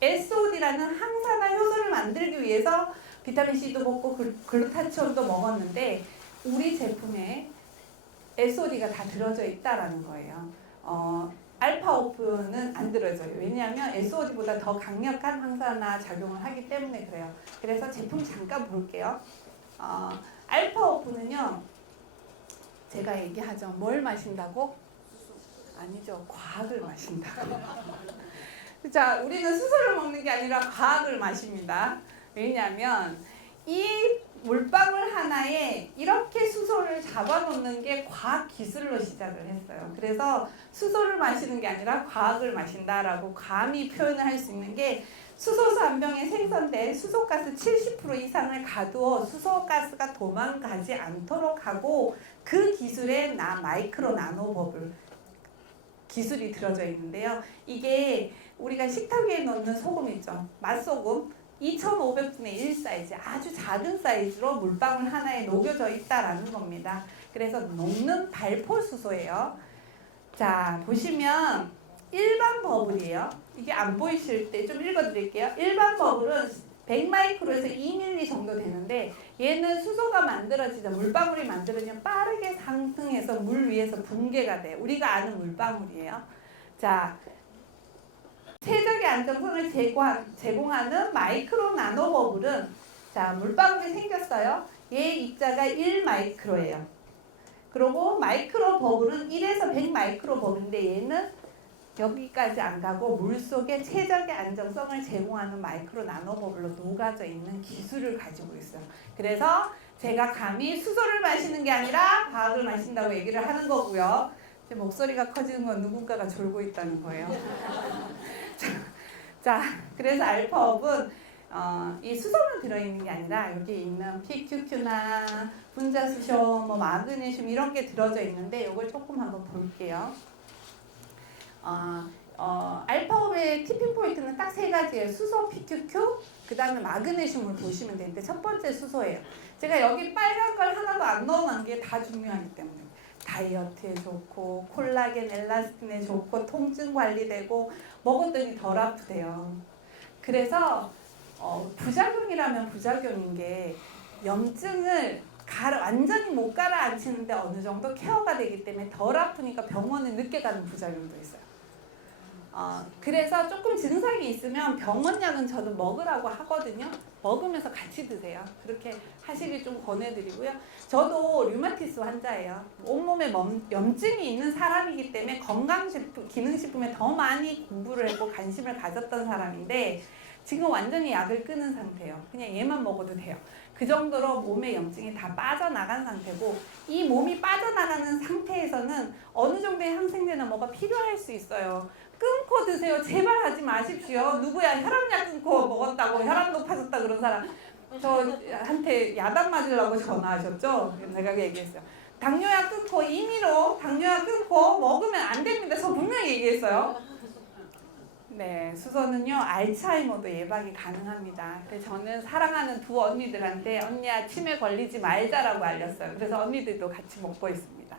SOD라는 항산화 효소를 만들기 위해서 비타민C도 먹고 글루타치온도 먹었는데 우리 제품에 SOD가 다 들어져 있다라는 거예요. 알파오프는 안 들어져요. 왜냐하면 SOD보다 더 강력한 항산화 작용을 하기 때문에 그래요. 그래서 제품 잠깐 볼게요. 알파오프는요. 제가 얘기하죠. 뭘 마신다고? 아니죠. 과학을 마신다. 자, 우리는 수소를 먹는 게 아니라 과학을 마십니다. 왜냐하면 이 물방울 하나에 이렇게 수소를 잡아놓는 게 과학 기술로 시작을 했어요. 그래서 수소를 마시는 게 아니라 과학을 마신다라고 감히 표현을 할 수 있는 게 수소수 한 병에 생성된 수소가스 70% 이상을 가두어 수소가스가 도망가지 않도록 하고 그 기술에 마이크로 나노버블 기술이 들어져 있는데요. 이게 우리가 식탁 위에 넣는 소금 있죠. 맛소금 2500분의 1 사이즈, 아주 작은 사이즈로 물방울 하나에 녹여져 있다라는 겁니다. 그래서 녹는 발포수소예요. 자, 보시면 일반 버블이에요. 이게 안 보이실 때 좀 읽어드릴게요. 일반 버블은 100마이크로에서 2ml 정도 되는데 얘는 수소가 만들어지자 물방울이 만들어지면 빠르게 상승해서 물 위에서 붕괴가 돼. 우리가 아는 물방울이에요. 자, 최적의 안정성을 제공하는 마이크로 나노버블은 자, 물방울이 생겼어요. 얘 입자가 1마이크로예요. 그리고 마이크로 버블은 1에서 100 마이크로 버블인데 얘는 여기까지 안 가고 물속에 최적의 안정성을 제공하는 마이크로 나노버블로 녹아져 있는 기술을 가지고 있어요. 그래서 제가 감히 수소를 마시는 게 아니라 과학을 마신다고 얘기를 하는 거고요. 제 목소리가 커지는 건 누군가가 졸고 있다는 거예요. 자, 그래서 알파업은 이 수소만 들어있는 게 아니라 여기 있는 PQQ나 분자수소, 뭐 마그네슘 이런 게 들어져 있는데 이걸 조금 한번 볼게요. 알파업의 티핑 포인트는 딱 3가지예요. 수소, PQQ, 그 다음에 마그네슘을 보시면 되는데 첫 번째 수소예요. 제가 여기 빨간 걸 하나도 안 넣어놓은 게 다 중요하기 때문에 다이어트에 좋고 콜라겐, 엘라스틴에 좋고 통증 관리되고 먹었더니 덜 아프대요. 그래서 부작용이라면 부작용인 게 염증을 완전히 못 가라앉히는데 어느 정도 케어가 되기 때문에 덜 아프니까 병원에 늦게 가는 부작용도 있어요. 그래서 조금 증상이 있으면 병원약은 저는 먹으라고 하거든요. 먹으면서 같이 드세요. 그렇게 하시길 좀 권해드리고요. 저도 류마티스 환자예요. 온몸에 염증이 있는 사람이기 때문에 건강식품, 기능식품에 더 많이 공부를 했고 관심을 가졌던 사람인데 지금 완전히 약을 끊은 상태예요. 그냥 얘만 먹어도 돼요. 그 정도로 몸의 염증이 다 빠져나간 상태고 이 몸이 빠져나가는 상태에서는 어느 정도의 항생제나 뭐가 필요할 수 있어요. 끊고 드세요. 제발 하지 마십시오. 누구야 혈압약 끊고 먹었다고 혈압 높아졌다 그런 사람 저한테 야단 맞으려고 전화하셨죠? 내가 얘기했어요. 당뇨약 끊고 임의로 당뇨약 끊고 먹으면 안 됩니다. 저 분명히 얘기했어요. 네, 수소는요 알츠하이머도 예방이 가능합니다. 그래서 저는 사랑하는 두 언니들한테 언니야 치매 걸리지 말자라고 알렸어요. 그래서 언니들도 같이 먹고 있습니다.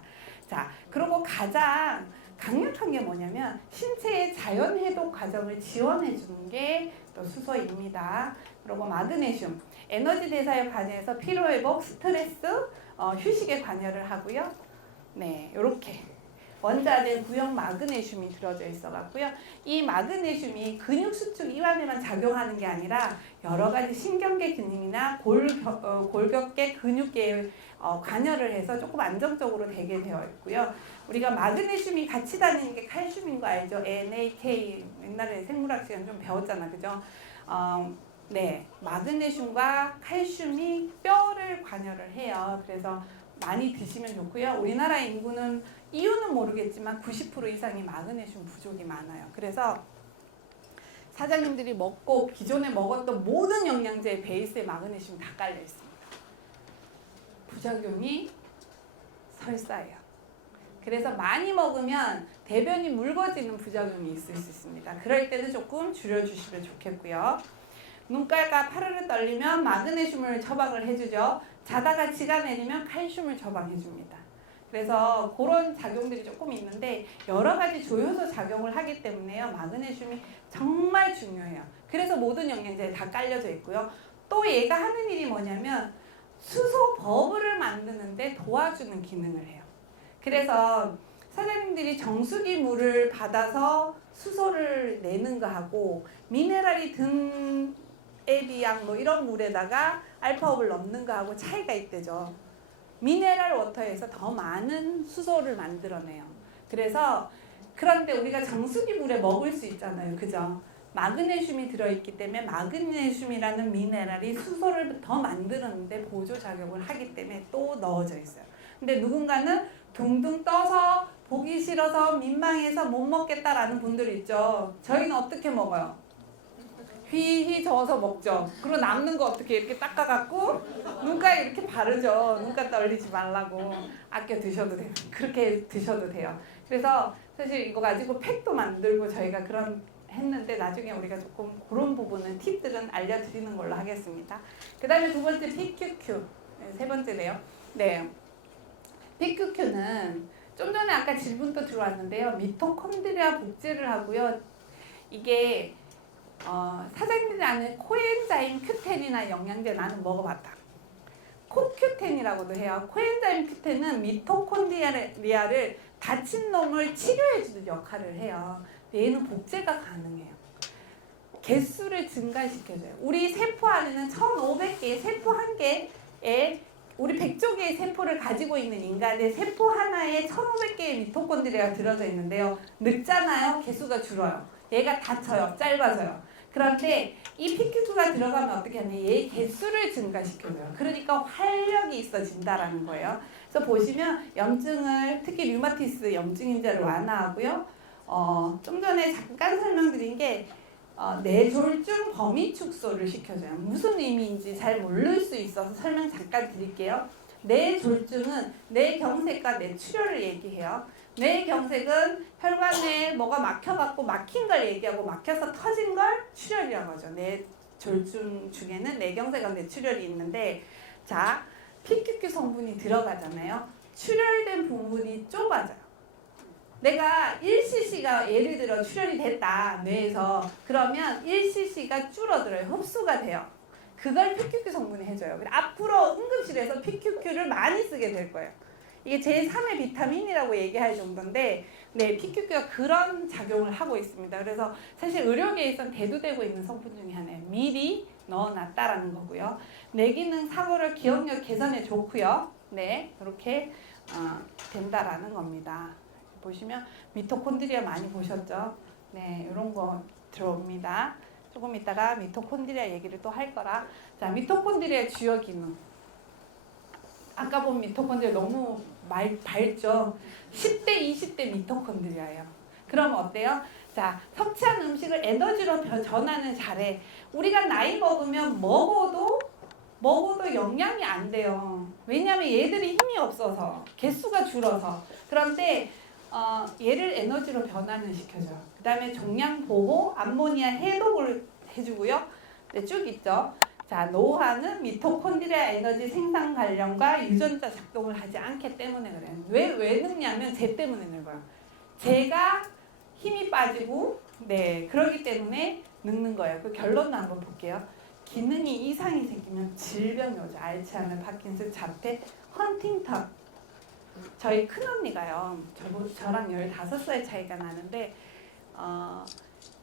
자, 그리고 가장 강력한 게 뭐냐면 신체의 자연 해독 과정을 지원해 주는 게 또 수소입니다. 그리고 마그네슘, 에너지 대사에 관여해서 피로 회복, 스트레스, 휴식에 관여를 하고요. 네, 이렇게 원자재 구형 마그네슘이 들어져 있어갖고요. 이 마그네슘이 근육 수축 이완에만 작용하는 게 아니라 여러 가지 신경계 기능이나 골격계 근육계에 관여를 해서 조금 안정적으로 되게 되어 있고요. 우리가 마그네슘이 같이 다니는 게 칼슘인 거 알죠? NaK 옛날에 생물학 시간 좀 배웠잖아, 그죠? 네, 마그네슘과 칼슘이 뼈를 관여를 해요. 그래서 많이 드시면 좋고요. 우리나라 인구는 이유는 모르겠지만 90% 이상이 마그네슘 부족이 많아요. 그래서 사장님들이 먹고 기존에 먹었던 모든 영양제의 베이스에 마그네슘 다 깔려 있습니다. 부작용이 설사예요. 그래서 많이 먹으면 대변이 묽어지는 부작용이 있을 수 있습니다. 그럴 때는 조금 줄여주시면 좋겠고요. 눈가가 파르르 떨리면 마그네슘을 처방을 해주죠. 자다가 지가 내리면 칼슘을 처방해줍니다. 그래서 그런 작용들이 조금 있는데 여러 가지 조효소 작용을 하기 때문에요. 마그네슘이 정말 중요해요. 그래서 모든 영양제에 다 깔려져 있고요. 또 얘가 하는 일이 뭐냐면 수소 버블을 만드는데 도와주는 기능을 해요. 그래서 사장님들이 정수기 물을 받아서 수소를 내는 거하고 미네랄이 든 에비앙 뭐 이런 물에다가 알파업을 넣는 거하고 차이가 있대죠. 미네랄 워터에서 더 많은 수소를 만들어내요. 그래서 그런데 우리가 정수기 물에 먹을 수 있잖아요. 그죠? 마그네슘이 들어있기 때문에 마그네슘이라는 미네랄이 수소를 더 만드는데 보조작용을 하기 때문에 또 넣어져 있어요. 근데 누군가는 둥둥 떠서 보기 싫어서 민망해서 못 먹겠다라는 분들 있죠. 저희는 어떻게 먹어요? 휘휘 저어서 먹죠. 그리고 남는 거 어떻게 이렇게 닦아갖고 눈가에 이렇게 바르죠. 눈가 떨리지 말라고. 아껴 드셔도 돼요. 그렇게 드셔도 돼요. 그래서 사실 이거 가지고 팩도 만들고 저희가 그런 했는데 나중에 우리가 조금 그런 부분은 팁들은 알려드리는 걸로 하겠습니다. 그 다음에 두 번째 PQQ. 세 번째네요. 네. PQQ는 좀 전에 아까 질문도 들어왔는데요. 미토콘드리아 복제를 하고요. 이게 사장님들이 아는 코엔자임 Q10이나 영양제 나는 먹어봤다. 코큐텐이라고도 해요. 코엔자임 Q10은 미토콘드리아를 다친 놈을 치료해주는 역할을 해요. 얘는 복제가 가능해요. 개수를 증가시켜줘요. 우리 세포 안에는 1500개의 세포 한 개에 우리 100조 개의 세포를 가지고 있는 인간의 세포 하나에 1500개의 미토콘드리아가 들어져 있는데요. 늙잖아요. 개수가 줄어요. 얘가 다쳐요. 짧아져요. 그런데 이 PQQ가 들어가면 어떻게 하냐, 얘 개수를 증가시켜줘요. 그러니까 활력이 있어진다라는 거예요. 그래서 보시면 염증을, 특히 류마티스 염증인자를 완화하고요. 좀 전에 잠깐 설명드린 게 뇌졸중 범위 축소를 시켜줘요. 무슨 의미인지 잘 모를 수 있어서 설명 잠깐 드릴게요. 뇌졸중은 뇌경색과 뇌출혈을 얘기해요. 뇌경색은 혈관에 뭐가 막혀갖고 막힌 걸 얘기하고 막혀서 터진 걸 출혈이라고 하죠. 뇌졸중 중에는 뇌경색과 뇌출혈이 있는데, 자, PQQ 성분이 들어가잖아요. 출혈된 부분이 좁아져요. 내가 1cc가 예를 들어 출혈이 됐다, 뇌에서. 그러면 1cc가 줄어들어요. 흡수가 돼요. 그걸 PQQ 성분이 해줘요. 앞으로 응급실에서 PQQ를 많이 쓰게 될 거예요. 이게 제3의 비타민이라고 얘기할 정도인데, 네, PQQ가 그런 작용을 하고 있습니다. 그래서 사실 의료계에선 대두되고 있는 성분 중에 하나예요. 미리 넣어놨다라는 거고요. 뇌 기능 사고를 기억력 개선에 좋고요. 네, 이렇게 된다라는 겁니다. 보시면 미토콘드리아 많이 보셨죠? 네, 이런 거 들어옵니다. 조금 이따가 미토콘드리아 얘기를 또 할 거라. 자, 미토콘드리아의 주요 기능. 아까 본 미토콘드리아 너무 밝죠? 10대, 20대 미토콘드리아예요. 그럼 어때요? 자, 섭취한 음식을 에너지로 전환을 잘해. 우리가 나이 먹으면 먹어도 먹어도 영양이 안 돼요. 왜냐하면 얘들이 힘이 없어서 개수가 줄어서. 그런데 얘를 에너지로 변환을 시켜줘. 그 다음에 종양 보호, 암모니아 해독을 해주고요. 네, 쭉 있죠. 자, 노화는 미토콘드리아 에너지 생산 관련과 유전자 작동을 하지 않기 때문에 그래요. 왜 늙냐면 쟤 때문에 늙어요. 쟤가 힘이 빠지고, 네, 그러기 때문에 늙는 거예요. 그 결론도 한번 볼게요. 기능이 이상이 생기면 질병이 오죠. 알츠하이머, 파킨슨, 자폐, 헌팅턴. 저희 큰언니가요. 저랑 15살 차이가 나는데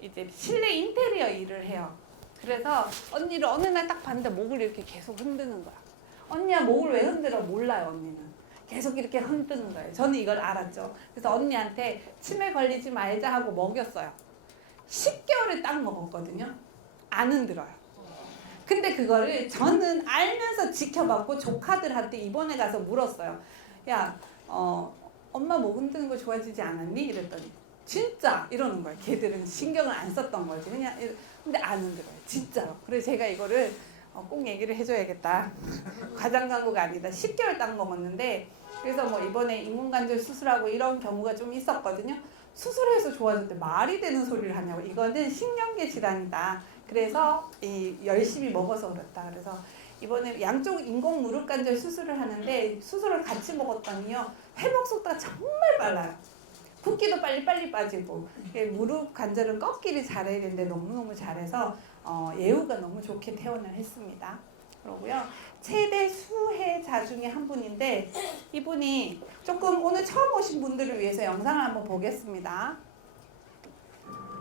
이제 실내 인테리어 일을 해요. 그래서 언니를 어느 날 딱 봤는데 목을 이렇게 계속 흔드는 거야. 언니야 목을 왜 흔들어? 몰라요 언니는. 계속 이렇게 흔드는 거예요. 저는 이걸 알았죠. 그래서 언니한테 치매 걸리지 말자 하고 먹였어요. 10개월을 딱 먹었거든요. 안 흔들어요. 근데 그거를 저는 알면서 지켜봤고 조카들한테 이번에 가서 물었어요. 야, 엄마 목 흔드는 거 좋아지지 않았니? 이랬더니 진짜 이러는 거예요. 걔들은 신경을 안 썼던 거지. 그냥 근데 안 흔들어요. 진짜로. 그래서 제가 이거를 꼭 얘기를 해줘야겠다. 과장 광고가 아니다. 10개월 딱 먹었는데 그래서 뭐 이번에 인공관절 수술하고 이런 경우가 좀 있었거든요. 수술해서 좋아졌대. 말이 되는 소리를 하냐고. 이거는 신경계 질환이다. 그래서 열심히 먹어서 그렇다. 그래서 이번에 양쪽 인공 무릎 관절 수술을 하는데 수술을 같이 먹었더니요. 회복 속도가 정말 빨라요. 붓기도 빨리빨리 빠지고 무릎 관절은 꺾기를 잘해야 되는데 너무너무 잘해서 예후가 너무 좋게 퇴원을 했습니다. 그러고요. 최대 수혜자 중에 한 분인데 이분이 조금 오늘 처음 오신 분들을 위해서 영상을 한번 보겠습니다.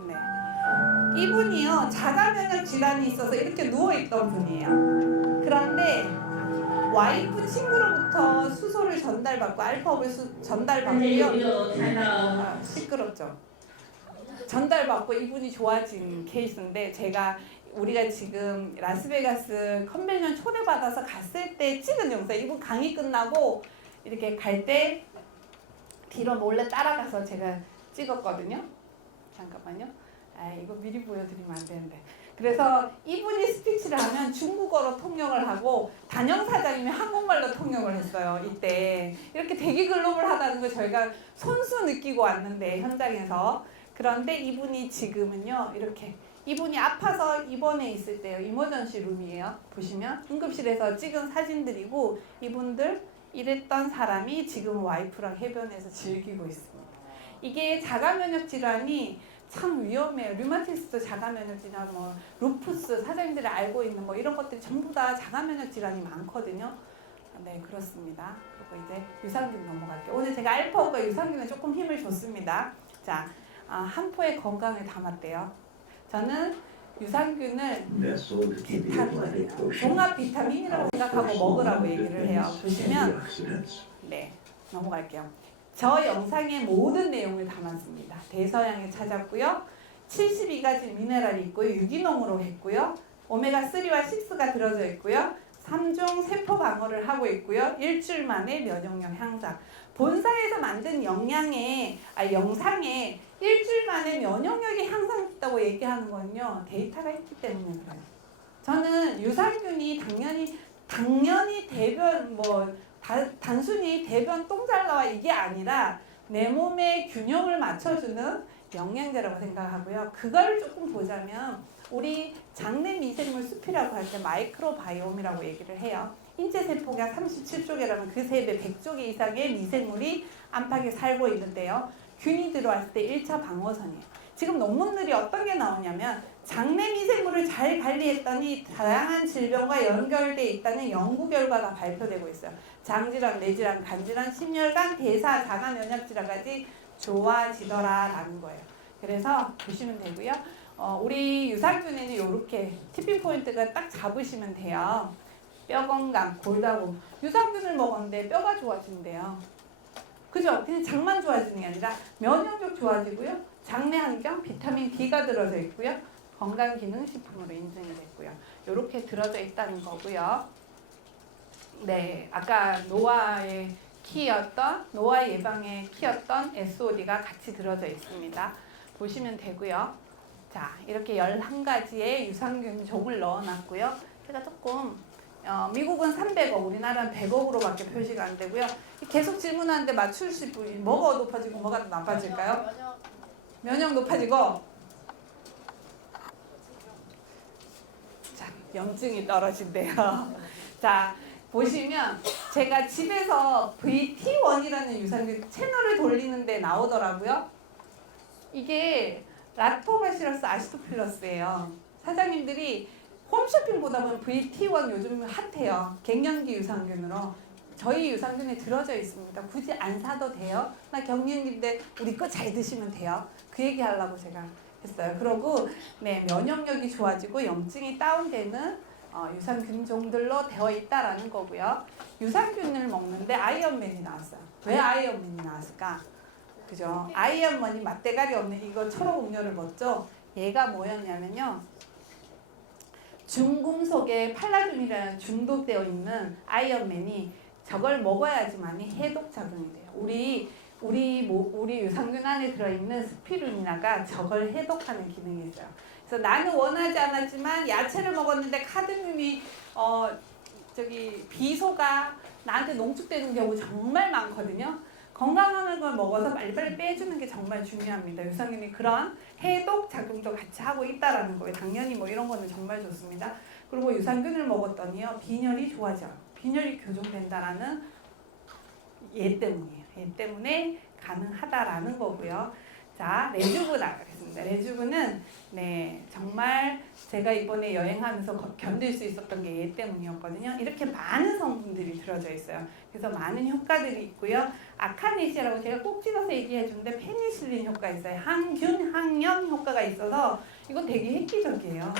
네. 이분이요. 자가면역 질환이 있어서 이렇게 누워있던 분이에요. 그런데 와이프 친구로부터 수소를 전달받고 알파업을 전달받고요. 시끄럽죠. 전달받고 이분이 좋아진 케이스인데 우리가 지금 라스베가스 컨벤션 초대받아서 갔을 때 찍은 영상. 이분 강의 끝나고 이렇게 갈 때 뒤로 몰래 따라가서 제가 찍었거든요. 잠깐만요. 이거 미리 보여드리면 안 되는데. 그래서 이분이 스피치를 하면 중국어로 통역을 하고 단영 사장님이 한국말로 통역을 했어요. 이때 이렇게 되게 글로벌하다는 걸 저희가 손수 느끼고 왔는데 현장에서. 그런데 이분이 지금은요 이렇게 이분이 아파서 입원해 있을 때요. 이머전시 룸이에요. 보시면 응급실에서 찍은 사진들이고 이분들 이랬던 사람이 지금 와이프랑 해변에서 즐기고 있습니다. 이게 자가면역 질환이 참 위험해요. 류마티스도 자가면역 질환, 뭐 루푸스 사장님들이 알고 있는 뭐 이런 것들이 전부 다 자가면역 질환이 많거든요. 네, 그렇습니다. 그리고 이제 유산균 넘어갈게요. 오늘 제가 알파오가 유산균에 조금 힘을 줬습니다. 자, 한 포의 건강을 담았대요. 저는 유산균을 비타민이에요. 종합 비타민이라고 생각하고 먹으라고 얘기를 해요. 보시면 네, 넘어갈게요. 저 영상의 모든 내용을 담았습니다. 대서양에 찾았고요. 72가지 미네랄이 있고요. 유기농으로 했고요. 오메가3와 6가 들어져 있고요. 3중 세포 방어를 하고 있고요. 일주일 만에 면역력 향상. 본사에서 만든 영상에 일주일 만에 면역력이 향상됐다고 얘기하는 건요. 데이터가 있기 때문에 그래요. 저는 유산균이 당연히 대변 단순히 대변 똥 잘 나와 이게 아니라 내 몸의 균형을 맞춰주는 영양제라고 생각하고요. 그걸 조금 보자면 우리 장내 미생물 숲이라고 할 때 마이크로바이옴이라고 얘기를 해요. 인체 세포가 37쪽이라면 그 3배 100쪽 이상의 미생물이 안팎에 살고 있는데요. 균이 들어왔을 때 1차 방어선이에요. 지금 논문들이 어떤 게 나오냐면 장내 미생물을 잘 관리했더니 다양한 질병과 연결되어 있다는 연구 결과가 발표되고 있어요. 장질환, 뇌질환, 간질환, 심혈관, 대사, 자가면역질환까지 좋아지더라라는 거예요. 그래서 보시면 되고요. 우리 유산균에는 이렇게 티핑 포인트가 딱 잡으시면 돼요. 뼈 건강, 골다공. 유산균을 먹었는데 뼈가 좋아진대요. 그죠? 그냥 장만 좋아지는 게 아니라 면역력 좋아지고요. 장내 환경, 비타민 D가 들어져 있고요. 건강기능식품으로 인증이 됐고요. 이렇게 들어져 있다는 거고요. 네, 아까 노화 예방의 키였던 SOD가 같이 들어져 있습니다. 보시면 되고요. 자, 이렇게 11가지의 유산균 종을 넣어놨고요. 제가 조금 미국은 300억, 우리나라는 100억으로밖에 표시가 안 되고요. 계속 질문하는데 맞추실 분이 뭐가 높아지고 뭐가 나빠질까요? 면역 높아지고 자, 염증이 떨어진대요. 자, 보시면 제가 집에서 VT1이라는 유산균 채널을 돌리는데 나오더라고요. 이게 락토바시러스 아시도필러스예요. 사장님들이 홈쇼핑 보다 보면 VT1 요즘 핫해요. 갱년기 유산균으로. 저희 유산균에 들어져 있습니다. 굳이 안 사도 돼요. 나 갱년기인데 우리 거 잘 드시면 돼요. 그 얘기 하려고 제가 했어요. 그러고 네, 면역력이 좋아지고 염증이 다운되는 유산균 종들로 되어 있다라는 거고요. 유산균을 먹는데 아이언맨이 나왔어요. 왜 아이언맨이 나왔을까? 그죠? 아이언맨이 맛대가리 없는 이거 초록 음료를 먹죠. 얘가 뭐였냐면요. 중금속에 팔라듐이라는 중독되어 있는 아이언맨이 저걸 먹어야지만이 해독 작용이 돼요. 우리 유산균 안에 들어있는 스피루리나가 저걸 해독하는 기능이 있어요. 그래서 나는 원하지 않았지만 야채를 먹었는데 카드뮴이 비소가 나한테 농축되는 경우 정말 많거든요. 건강한 걸 먹어서 빨리빨리 빼주는 게 정말 중요합니다. 유산균이 그런 해독 작용도 같이 하고 있다라는 거예요. 당연히 뭐 이런 거는 정말 좋습니다. 그리고 유산균을 먹었더니요, 빈혈이 좋아져요. 빈혈이 교정된다라는 얘 때문이에요. 얘 때문에 가능하다라는 거고요. 자, 레주브 나가겠습니다. 레주브는 네, 정말 제가 이번에 여행하면서 견딜 수 있었던 게 얘 때문이었거든요. 이렇게 많은 성분들이 들어져 있어요. 그래서 많은 효과들이 있고요. 아카네시아라고 제가 꼭 찍어서 얘기해 주는데 페니실린 효과 있어요. 항균, 항염 효과가 있어서 이거 되게 획기적이에요.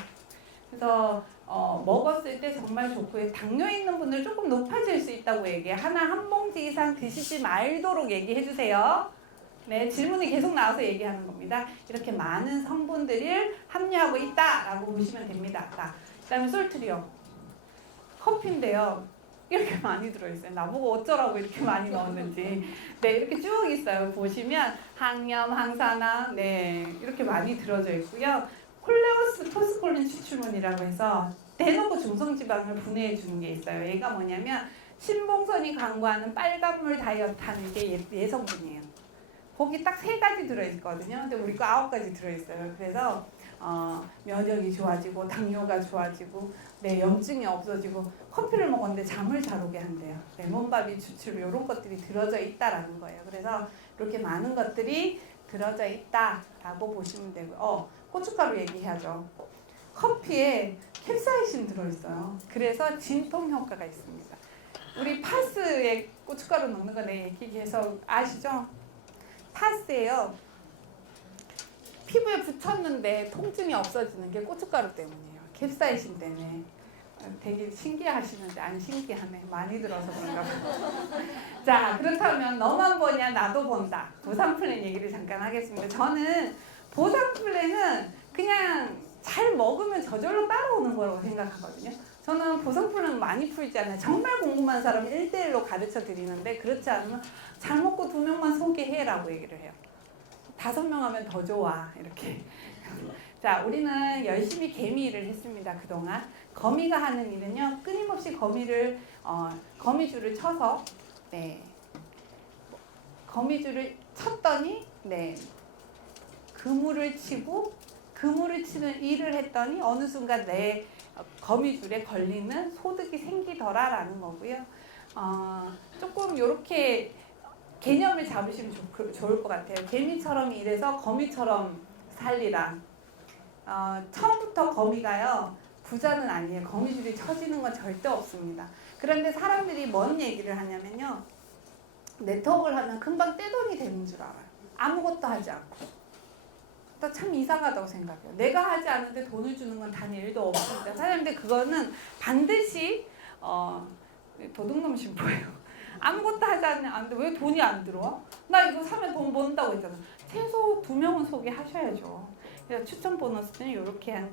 그래서 먹었을 때 정말 좋고요. 당뇨 있는 분들 조금 높아질 수 있다고 얘기해요. 하나 한 봉지 이상 드시지 말도록 얘기해 주세요. 네, 질문이 계속 나와서 얘기하는 겁니다. 이렇게 많은 성분들을 함유하고 있다라고 보시면 됩니다. 자, 그다음에 솔트리오. 커피인데요. 이렇게 많이 들어있어요. 나보고 어쩌라고 이렇게 많이 넣었는지. 네, 이렇게 쭉 있어요. 보시면 항염, 항산화, 네, 이렇게 많이 들어져 있고요. 콜레오스 토스콜린 추출물이라고 해서 대놓고 중성지방을 분해해 주는 게 있어요. 얘가 뭐냐면 신봉선이 광고하는 빨간물 다이어트 하는 게 얘 성분이에요. 거기 딱 3가지 들어있거든요. 근데 우리 거 9가지 들어있어요. 그래서 면역이 좋아지고 당뇨가 좋아지고 네, 염증이 없어지고 커피를 먹었는데 잠을 잘 오게 한대요. 레몬바비 추출 이런 것들이 들어져 있다라는 거예요. 그래서 이렇게 많은 것들이 들어져 있다라고 보시면 되고요. 고춧가루 얘기해야죠. 커피에 캡사이신 들어있어요. 그래서 진통 효과가 있습니다. 우리 파스에 고춧가루 넣는 거 내 얘기해서 아시죠? 파스예요. 피부에 붙였는데 통증이 없어지는 게 고춧가루 때문이에요. 캡사이신 때문에. 되게 신기하시는데 안 신기하네. 많이 들어서 그런가 봐요. 자, 그렇다면 너만 보냐 나도 본다. 보상 플랜 얘기를 잠깐 하겠습니다. 저는 보상 플랜은 그냥 잘 먹으면 저절로 따라오는 거라고 생각하거든요. 저는 보상 플랜 많이 풀지 않아요. 정말 궁금한 사람 1대1로 가르쳐 드리는데 그렇지 않으면 잘 먹고 2명만 소개해라고 얘기를 해요. 5명 하면 더 좋아. 이렇게. 자, 우리는 열심히 개미 일을 했습니다. 그동안. 거미가 하는 일은요. 끊임없이 거미줄을 쳐서 네. 거미줄을 쳤더니 네. 그물을 치고 그물을 치는 일을 했더니 어느 순간 내 거미줄에 걸리는 소득이 생기더라라는 거고요. 조금 이렇게 개념을 잡으시면 좋을 것 같아요. 개미처럼 일해서 거미처럼 살리라. 처음부터 거미가요. 부자는 아니에요. 거미줄이 쳐지는 건 절대 없습니다. 그런데 사람들이 뭔 얘기를 하냐면요. 네트워크를 하면 금방 떼돈이 되는 줄 알아요. 아무것도 하지 않고. 나 참 이상하다고 생각해요. 내가 하지 않는데 돈을 주는 건 단 1도 없습니다. 사장님들 그거는 반드시 도둑놈 신고예요. 아무것도 하지 않는데 왜 돈이 안 들어와? 나 이거 사면 돈 번다고 했잖아. 최소 2명은 소개하셔야죠. 그래서 추천 보너스는 이렇게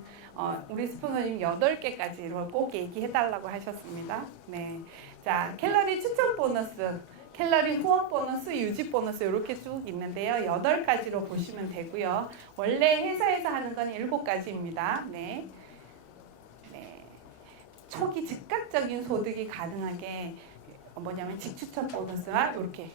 우리 스폰서님 8개까지를 꼭 얘기해달라고 하셨습니다. 네, 자 캘러리 추천 보너스, 캘러리 후원 보너스, 유지 보너스 이렇게 쭉 있는데요. 8가지로 보시면 되고요. 원래 회사에서 하는 건 7가지입니다. 네. 초기 즉각적인 소득이 가능하게 뭐냐면 직추천 보너스와 이렇게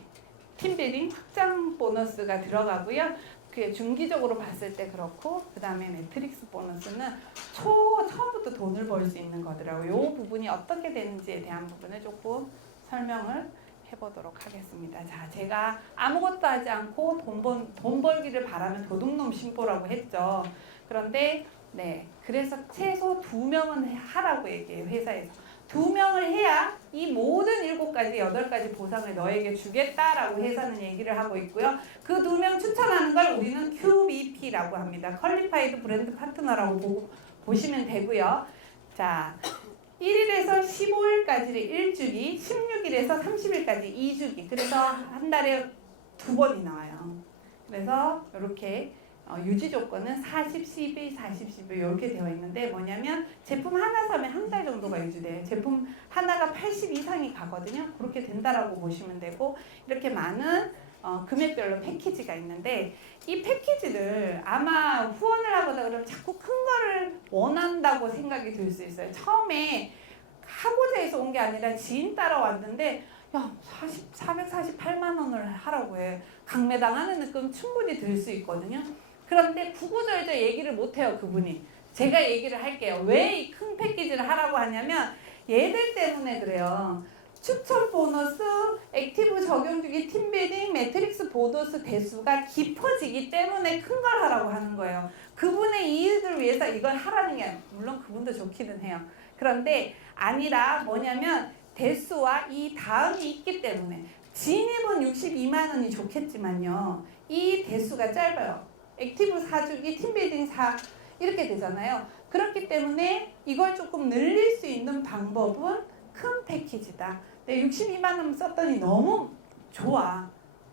팀빌딩 확장 보너스가 들어가고요. 그 중기적으로 봤을 때 그렇고 그 다음에 매트릭스 보너스는 처음부터 돈을 벌 수 있는 거더라고요. 이 부분이 어떻게 되는지에 대한 부분을 조금 설명을 해보도록 하겠습니다. 자, 제가 아무것도 하지 않고 돈 벌기를 바라는 도둑놈 심보라고 했죠. 그런데 네, 그래서 최소 2명은 하라고 얘기해요. 회사에서. 2명을 해야 이 모든 7가지, 8가지 보상을 너에게 주겠다라고 회사는 얘기를 하고 있고요. 그 2명 추천하는 걸 우리는 QBP라고 합니다. 퀄리파이드 브랜드 파트너라고 보시면 되고요. 자, 1일에서 15일까지를 1주기, 16일에서 30일까지 2주기. 그래서 한 달에 2번이 나와요. 그래서 이렇게 유지 조건은 40, 12, 40, 12 이렇게 되어 있는데 뭐냐면 제품 하나 사면 한 달 정도가 유지돼요. 제품 하나가 80 이상이 가거든요. 그렇게 된다라고 보시면 되고 이렇게 많은 금액별로 패키지가 있는데 이 패키지를 아마 후원을 하거나 그러면 자꾸 큰 거를 원한다고 생각이 들 수 있어요. 처음에 하고자 해서 온 게 아니라 지인 따라 왔는데 야 448만 원을 하라고 해. 강매당하는 느낌 충분히 들 수 있거든요. 그런데 구구절절 얘기를 못해요. 그분이. 제가 얘기를 할게요. 왜 이 큰 패키지를 하라고 하냐면 얘들 때문에 그래요. 추천 보너스, 액티브 적용주기, 팀빌딩, 매트릭스 보너스 대수가 깊어지기 때문에 큰 걸 하라고 하는 거예요. 그분의 이익을 위해서 이걸 하라는 게 물론 그분도 좋기는 해요. 그런데 아니라 뭐냐면 대수와 이 다음이 있기 때문에 진입은 62만 원이 좋겠지만요. 이 대수가 짧아요. 액티브 4주기, 팀빌딩 4 이렇게 되잖아요. 그렇기 때문에 이걸 조금 늘릴 수 있는 방법은 큰 패키지다. 62만 원 썼더니 너무 좋아.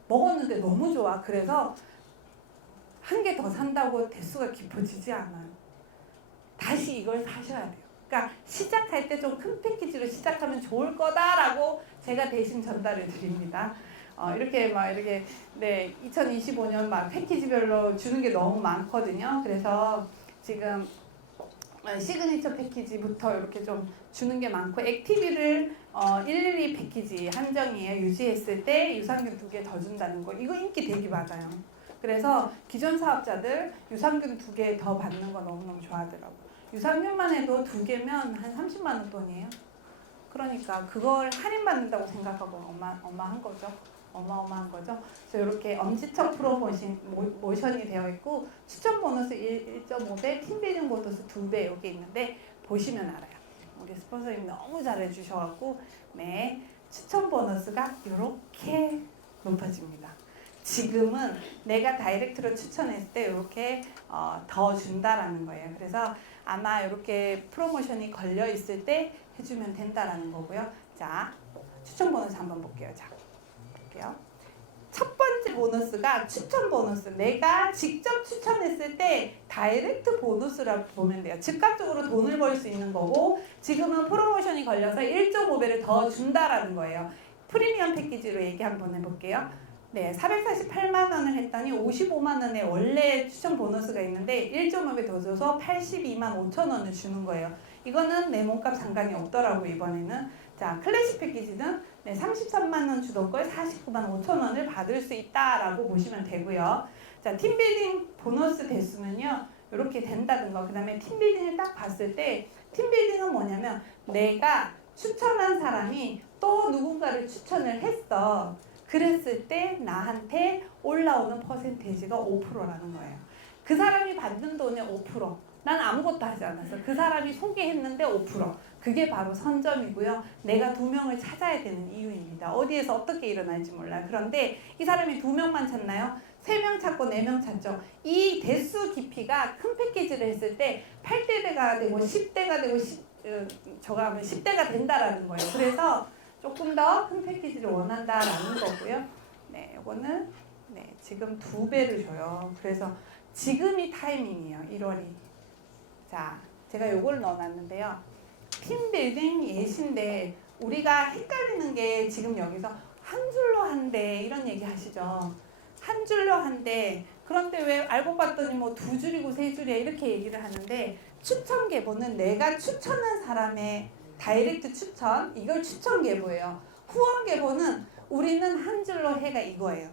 먹었는데 너무 좋아. 그래서 한 개 더 산다고 대수가 깊어지지 않아요. 다시 이걸 사셔야 돼요. 그러니까 시작할 때 좀 큰 패키지로 시작하면 좋을 거다라고 제가 대신 전달을 드립니다. 이렇게 네 2025년 막 패키지별로 주는 게 너무 많거든요. 그래서 지금 시그니처 패키지부터 이렇게 좀 주는 게 많고 액티비를 112 패키지 한정이에요. 유지했을 때 유산균 2개 더 준다는 거 이거 인기 되게 많아요. 그래서 기존 사업자들 유산균 2개 더 받는 거 너무너무 좋아하더라고요. 유산균만 해도 2개면 한 30만 원 돈이에요. 그러니까 그걸 할인받는다고 생각하고 어마한 거죠. 어마어마한 거죠. 그래서 이렇게 엄지척 프로모션이 되어 있고 추천 보너스 1.5배, 팀빌딩 보너스 2배 여기 있는데 보시면 알아요. 우리 스폰서님 너무 잘해주셔갖고 네 추천 보너스가 이렇게 높아집니다. 지금은 내가 다이렉트로 추천했을 때 이렇게 더 준다라는 거예요. 그래서 아마 이렇게 프로모션이 걸려 있을 때 해주면 된다라는 거고요. 자, 추천 보너스 한번 볼게요. 자, 볼게요. 첫 번째 보너스가 추천 보너스. 내가 직접 추천했을 때 다이렉트 보너스라고 보면 돼요. 즉각적으로 돈을 벌 수 있는 거고 지금은 프로모션이 걸려서 1.5배를 더 준다라는 거예요. 프리미엄 패키지로 얘기 한번 해볼게요. 네, 448만 원을 했더니 55만 원에 원래 추천 보너스가 있는데 1.5배 더 줘서 82만 5천 원을 주는 거예요. 이거는 내 몸값 상관이 없더라고 이번에는. 자, 클래식 패키지는 네, 33만 원 주던 걸 49만 5천 원을 받을 수 있다라고 보시면 되고요. 자, 팀빌딩 보너스 대수는요. 이렇게 된다는 거. 그 다음에 팀빌딩을 딱 봤을 때 팀빌딩은 뭐냐면 내가 추천한 사람이 또 누군가를 추천을 했어. 그랬을 때 나한테 올라오는 퍼센테이지가 5%라는 거예요. 그 사람이 받는 돈의 5%. 난 아무것도 하지 않았어. 그 사람이 소개했는데 5%. 그게 바로 선점이고요. 내가 2명을 찾아야 되는 이유입니다. 어디에서 어떻게 일어날지 몰라요. 그런데 이 사람이 2명만 찾나요? 3명 찾고 4명 찾죠. 이 대수 깊이가 큰 패키지를 했을 때 8대가 되고 10대가 되고 저거 하면 10대가 된다라는 거예요. 그래서 조금 더 큰 패키지를 원한다라는 거고요. 네, 이거는 네, 지금 2배를 줘요. 그래서 지금이 타이밍이에요. 1월이. 자, 제가 요걸 넣어놨는데요. 팀빌딩 예시인데 우리가 헷갈리는 게 지금 여기서 한 줄로 한대 이런 얘기 하시죠. 한 줄로 한대. 그런데 왜 알고 봤더니 뭐 2줄이고 3줄이야 이렇게 얘기를 하는데 추천 계보는 내가 추천한 사람의 다이렉트 추천, 이걸 추천 계보예요. 후원 계보는 우리는 한 줄로 해가 이거예요.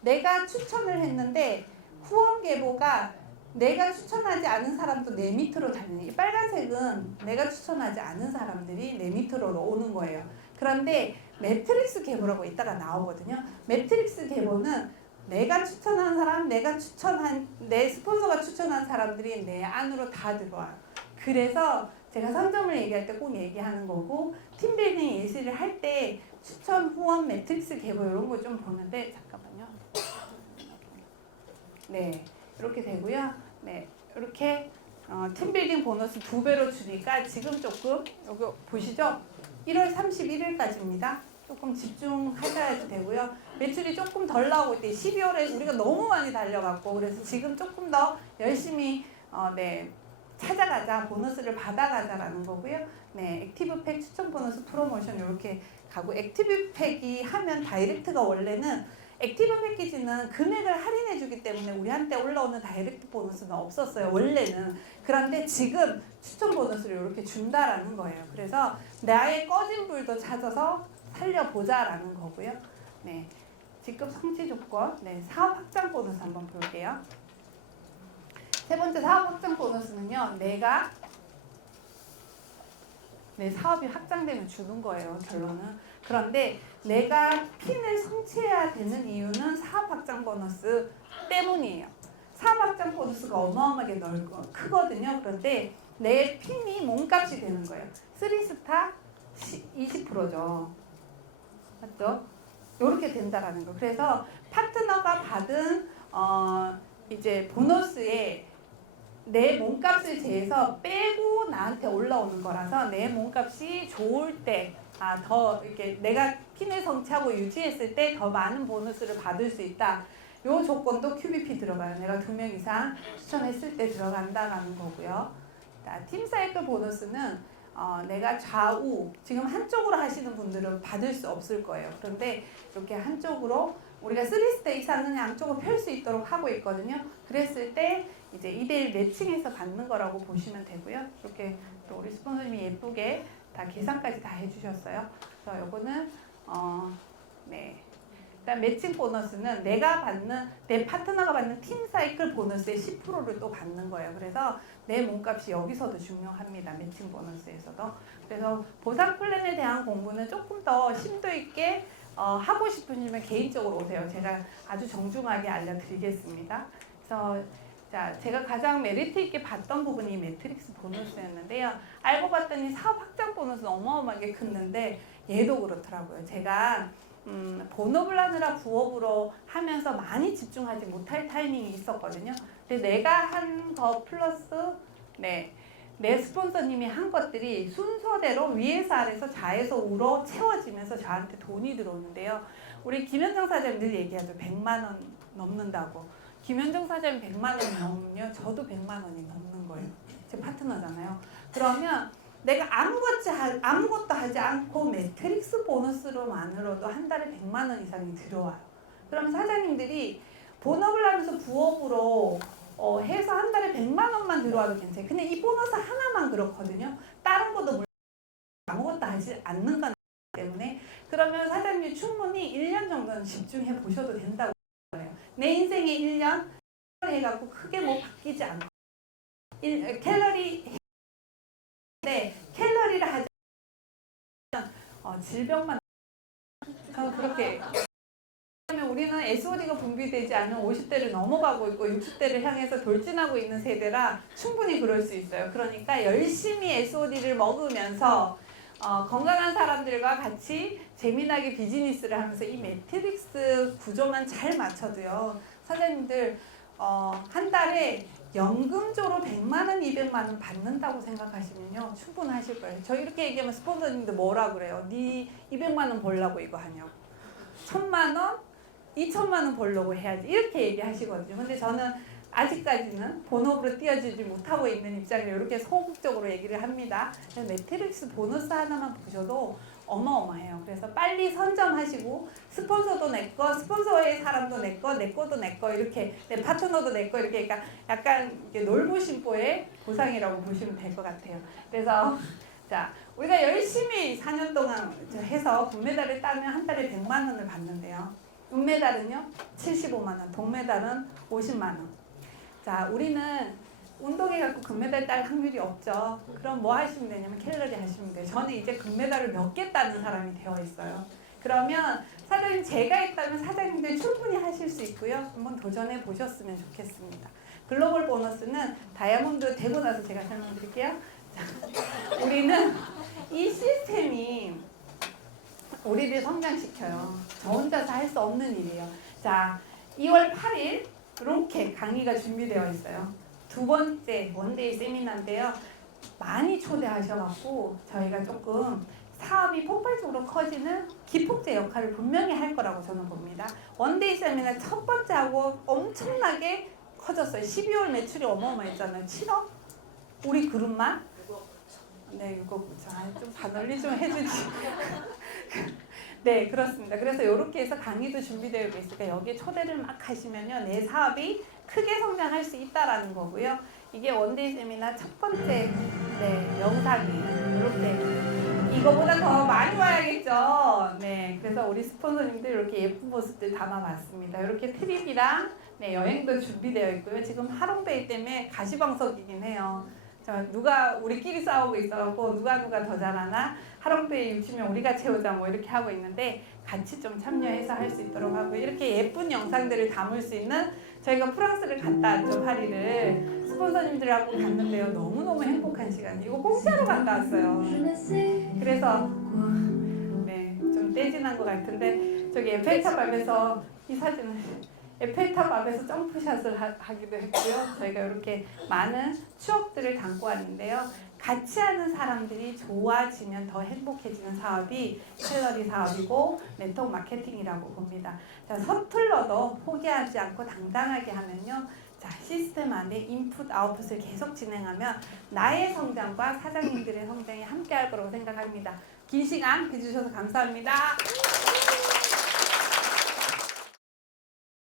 내가 추천을 했는데 후원 계보가 내가 추천하지 않은 사람도 내 밑으로 달리는, 이 빨간색은 내가 추천하지 않은 사람들이 내 밑으로 오는 거예요. 그런데 매트릭스 계보라고 이따가 나오거든요. 매트릭스 계보는 내가 추천한 사람, 내 스폰서가 추천한 사람들이 내 안으로 다 들어와요. 그래서 제가 선점을 얘기할 때 꼭 얘기하는 거고, 팀빌딩 예시를 할 때 추천, 후원, 매트릭스 계보 이런 거 좀 보는데, 잠깐만요. 네, 이렇게 되고요. 네, 이렇게 팀빌딩 보너스 2배로 주니까 지금 조금 여기 보시죠? 1월 31일까지입니다. 조금 집중하셔야 되고요. 매출이 조금 덜 나오고 있대. 12월에 우리가 너무 많이 달려갔고, 그래서 지금 조금 더 열심히 찾아가자, 보너스를 받아가자라는 거고요. 네, 액티브팩 추천 보너스 프로모션 이렇게 가고, 액티브팩이 하면 다이렉트가 원래는 액티브 패키지는 금액을 할인해주기 때문에 우리한테 올라오는 다이렉트 보너스는 없었어요, 원래는. 그런데 지금 추천 보너스를 이렇게 준다라는 거예요. 그래서 나의 꺼진 불도 찾아서 살려보자라는 거고요. 네, 직급 성취 조건, 네, 사업 확장 보너스 한번 볼게요. 세 번째 사업 확장 보너스는요, 내가 내 사업이 확장되면 주는 거예요, 결론은. 그런데 내가 핀을 성취해야 되는 이유는 사업 확장 보너스 때문이에요. 사업 확장 보너스가 어마어마하게 크거든요. 그런데 내 핀이 몸값이 되는 거예요. 3스타 20%죠. 맞죠? 이렇게 된다라는 거. 그래서 파트너가 받은 이제 보너스에 내 몸값을 재해서 빼고 나한테 올라오는 거라서, 내 몸값이 좋을 때, 더 이렇게 내가 핀을 성취하고 유지했을 때 더 많은 보너스를 받을 수 있다. 요 조건도 QBP 들어가요. 내가 2명 이상 추천했을 때 들어간다라는 거고요. 자, 팀 사이클 보너스는 내가 좌우, 지금 한쪽으로 하시는 분들은 받을 수 없을 거예요. 그런데 이렇게 한쪽으로 우리가 3스타 이상은 양쪽을 펼 수 있도록 하고 있거든요. 그랬을 때 이제 2대1 매칭해서 받는 거라고 보시면 되고요. 이렇게 또 우리 스폰서님이 예쁘게 다 계산까지 다 해주셨어요. 그래서 요거는 네. 일단 매칭 보너스는 내 파트너가 받는 팀 사이클 보너스의 10%를 또 받는 거예요. 그래서 내 몸값이 여기서도 중요합니다. 매칭 보너스에서도. 그래서 보상 플랜에 대한 공부는 조금 더 심도 있게 하고 싶으시면 개인적으로 오세요. 제가 아주 정중하게 알려드리겠습니다. 그래서 자, 제가 가장 메리트 있게 봤던 부분이 매트릭스 보너스였는데요. 알고 봤더니 사업 확장 보너스는 어마어마하게 컸는데 얘도 그렇더라고요. 제가 본업을 하느라 부업으로 하면서 많이 집중하지 못할 타이밍이 있었거든요. 근데 내가 한 거 플러스 내 스폰서님이 한 것들이 순서대로 위에서 아래서 좌에서 우로 채워지면서 저한테 돈이 들어오는데요. 우리 김현정 사장님 늘 얘기하죠. 100만 원 넘는다고. 김현정 사장님 100만 원이 넘으면 저도 100만 원이 넘는 거예요. 제 파트너잖아요. 그러면 내가 아무것도 하지 않고 매트릭스 보너스로만으로도 한 달에 100만 원 이상이 들어와요. 그럼 사장님들이 본업을 하면서 부업으로 해서 한 달에 100만 원만 들어와도 괜찮아요. 근데 이 보너스 하나만 그렇거든요. 다른 것도 아무것도 하지 않는 건 때문에. 그러면 사장님이 충분히 1년 정도는 집중해 보셔도 된다고 해요. 내 인생에 1년 해갖고 크게 뭐 바뀌지 않고 캘러리를 하지 질병만 그렇게. 왜냐면 우리는 SOD가 분비되지 않은 50대를 넘어가고 있고 60대를 향해서 돌진하고 있는 세대라 충분히 그럴 수 있어요. 그러니까 열심히 SOD를 먹으면서 건강한 사람들과 같이 재미나게 비즈니스를 하면서 이 매트릭스 구조만 잘 맞춰도요. 사장님들 한 달에 연금조로 100만 원, 200만 원 받는다고 생각하시면요. 충분하실 거예요. 저 이렇게 얘기하면 스폰서님들 뭐라 그래요? 네 200만 원 벌려고 이거 하냐고. 1000만 원? 2천만 원 벌려고 해야지. 이렇게 얘기하시거든요. 근데 저는 아직까지는 본업으로 뛰어주지 못하고 있는 입장이라 이렇게 소극적으로 얘기를 합니다. 매트릭스 보너스 하나만 보셔도 어마어마해요. 그래서 빨리 선점하시고 스폰서도 내 거, 스폰서의 사람도 내 거, 내 거도 내 거, 이렇게 내 파트너도 내 거, 이렇게 그러니까 약간 놀부심보의 보상이라고 보시면 될 것 같아요. 그래서 자, 우리가 열심히 4년 동안 해서 금메달을 따면 한 달에 100만 원을 받는데요. 은메달은요 75만 원, 동메달은 50만 원. 자, 우리는 운동해갖고 금메달 딸 확률이 없죠. 그럼 뭐 하시면 되냐면 캘러리 하시면 돼요. 저는 이제 금메달을 몇 개 따는 사람이 되어 있어요. 그러면 사장님 제가 있다면 사장님들 충분히 하실 수 있고요. 한번 도전해 보셨으면 좋겠습니다. 글로벌 보너스는 다이아몬드 되고 나서 제가 설명드릴게요. 자, 우리는 이 시스템이 우리를 성장시켜요. 저 혼자서 할 수 없는 일이에요. 자, 2월 8일 이렇게 강의가 준비되어 있어요. 두 번째 원데이 세미나인데요. 많이 초대하셔갖고 저희가 조금 사업이 폭발적으로 커지는 기폭제 역할을 분명히 할 거라고 저는 봅니다. 원데이 세미나 첫 번째하고 엄청나게 커졌어요. 12월 매출이 어마어마했잖아요. 7억? 우리 그룹만? 네, 6억 9천. 좀 반올리 좀 해주지. 네, 그렇습니다. 그래서 이렇게 해서 강의도 준비되어 있으니까 여기에 초대를 막 하시면요. 내 사업이 크게 성장할 수 있다라는 거고요. 이게 원데이 세미나 첫 번째 영상이에요. 이렇게 이거보다 더 많이 와야겠죠. 네, 그래서 우리 스폰서님들 이렇게 예쁜 모습들 담아봤습니다. 이렇게 트립이랑 여행도 준비되어 있고요. 지금 하롱베이 때문에 가시방석이긴 해요. 누가 우리끼리 싸우고 있어갖고 누가 더 잘하나 하롱베이 유치면 우리가 채우자 뭐 이렇게 하고 있는데 같이 좀 참여해서 할 수 있도록 하고 이렇게 예쁜 영상들을 담을 수 있는 저희가 프랑스를 갔다 왔죠. 파리를 스폰서님들하고 갔는데요. 너무너무 행복한 시간. 이거 공짜로 갔다 왔어요. 그래서 좀 떼진한 것 같은데 저기 에펠탑 앞에서 이 사진을 에펠탑 앞에서 점프샷을 하기도 했고요. 저희가 이렇게 많은 추억들을 담고 왔는데요. 같이 하는 사람들이 좋아지면 더 행복해지는 사업이 캘러리 사업이고 네트워크 마케팅이라고 봅니다. 자, 서툴러도 포기하지 않고 당당하게 하면요. 자, 시스템 안에 인풋, 아웃풋을 계속 진행하면 나의 성장과 사장님들의 성장이 함께할 거라고 생각합니다. 긴 시간 해주셔서 감사합니다.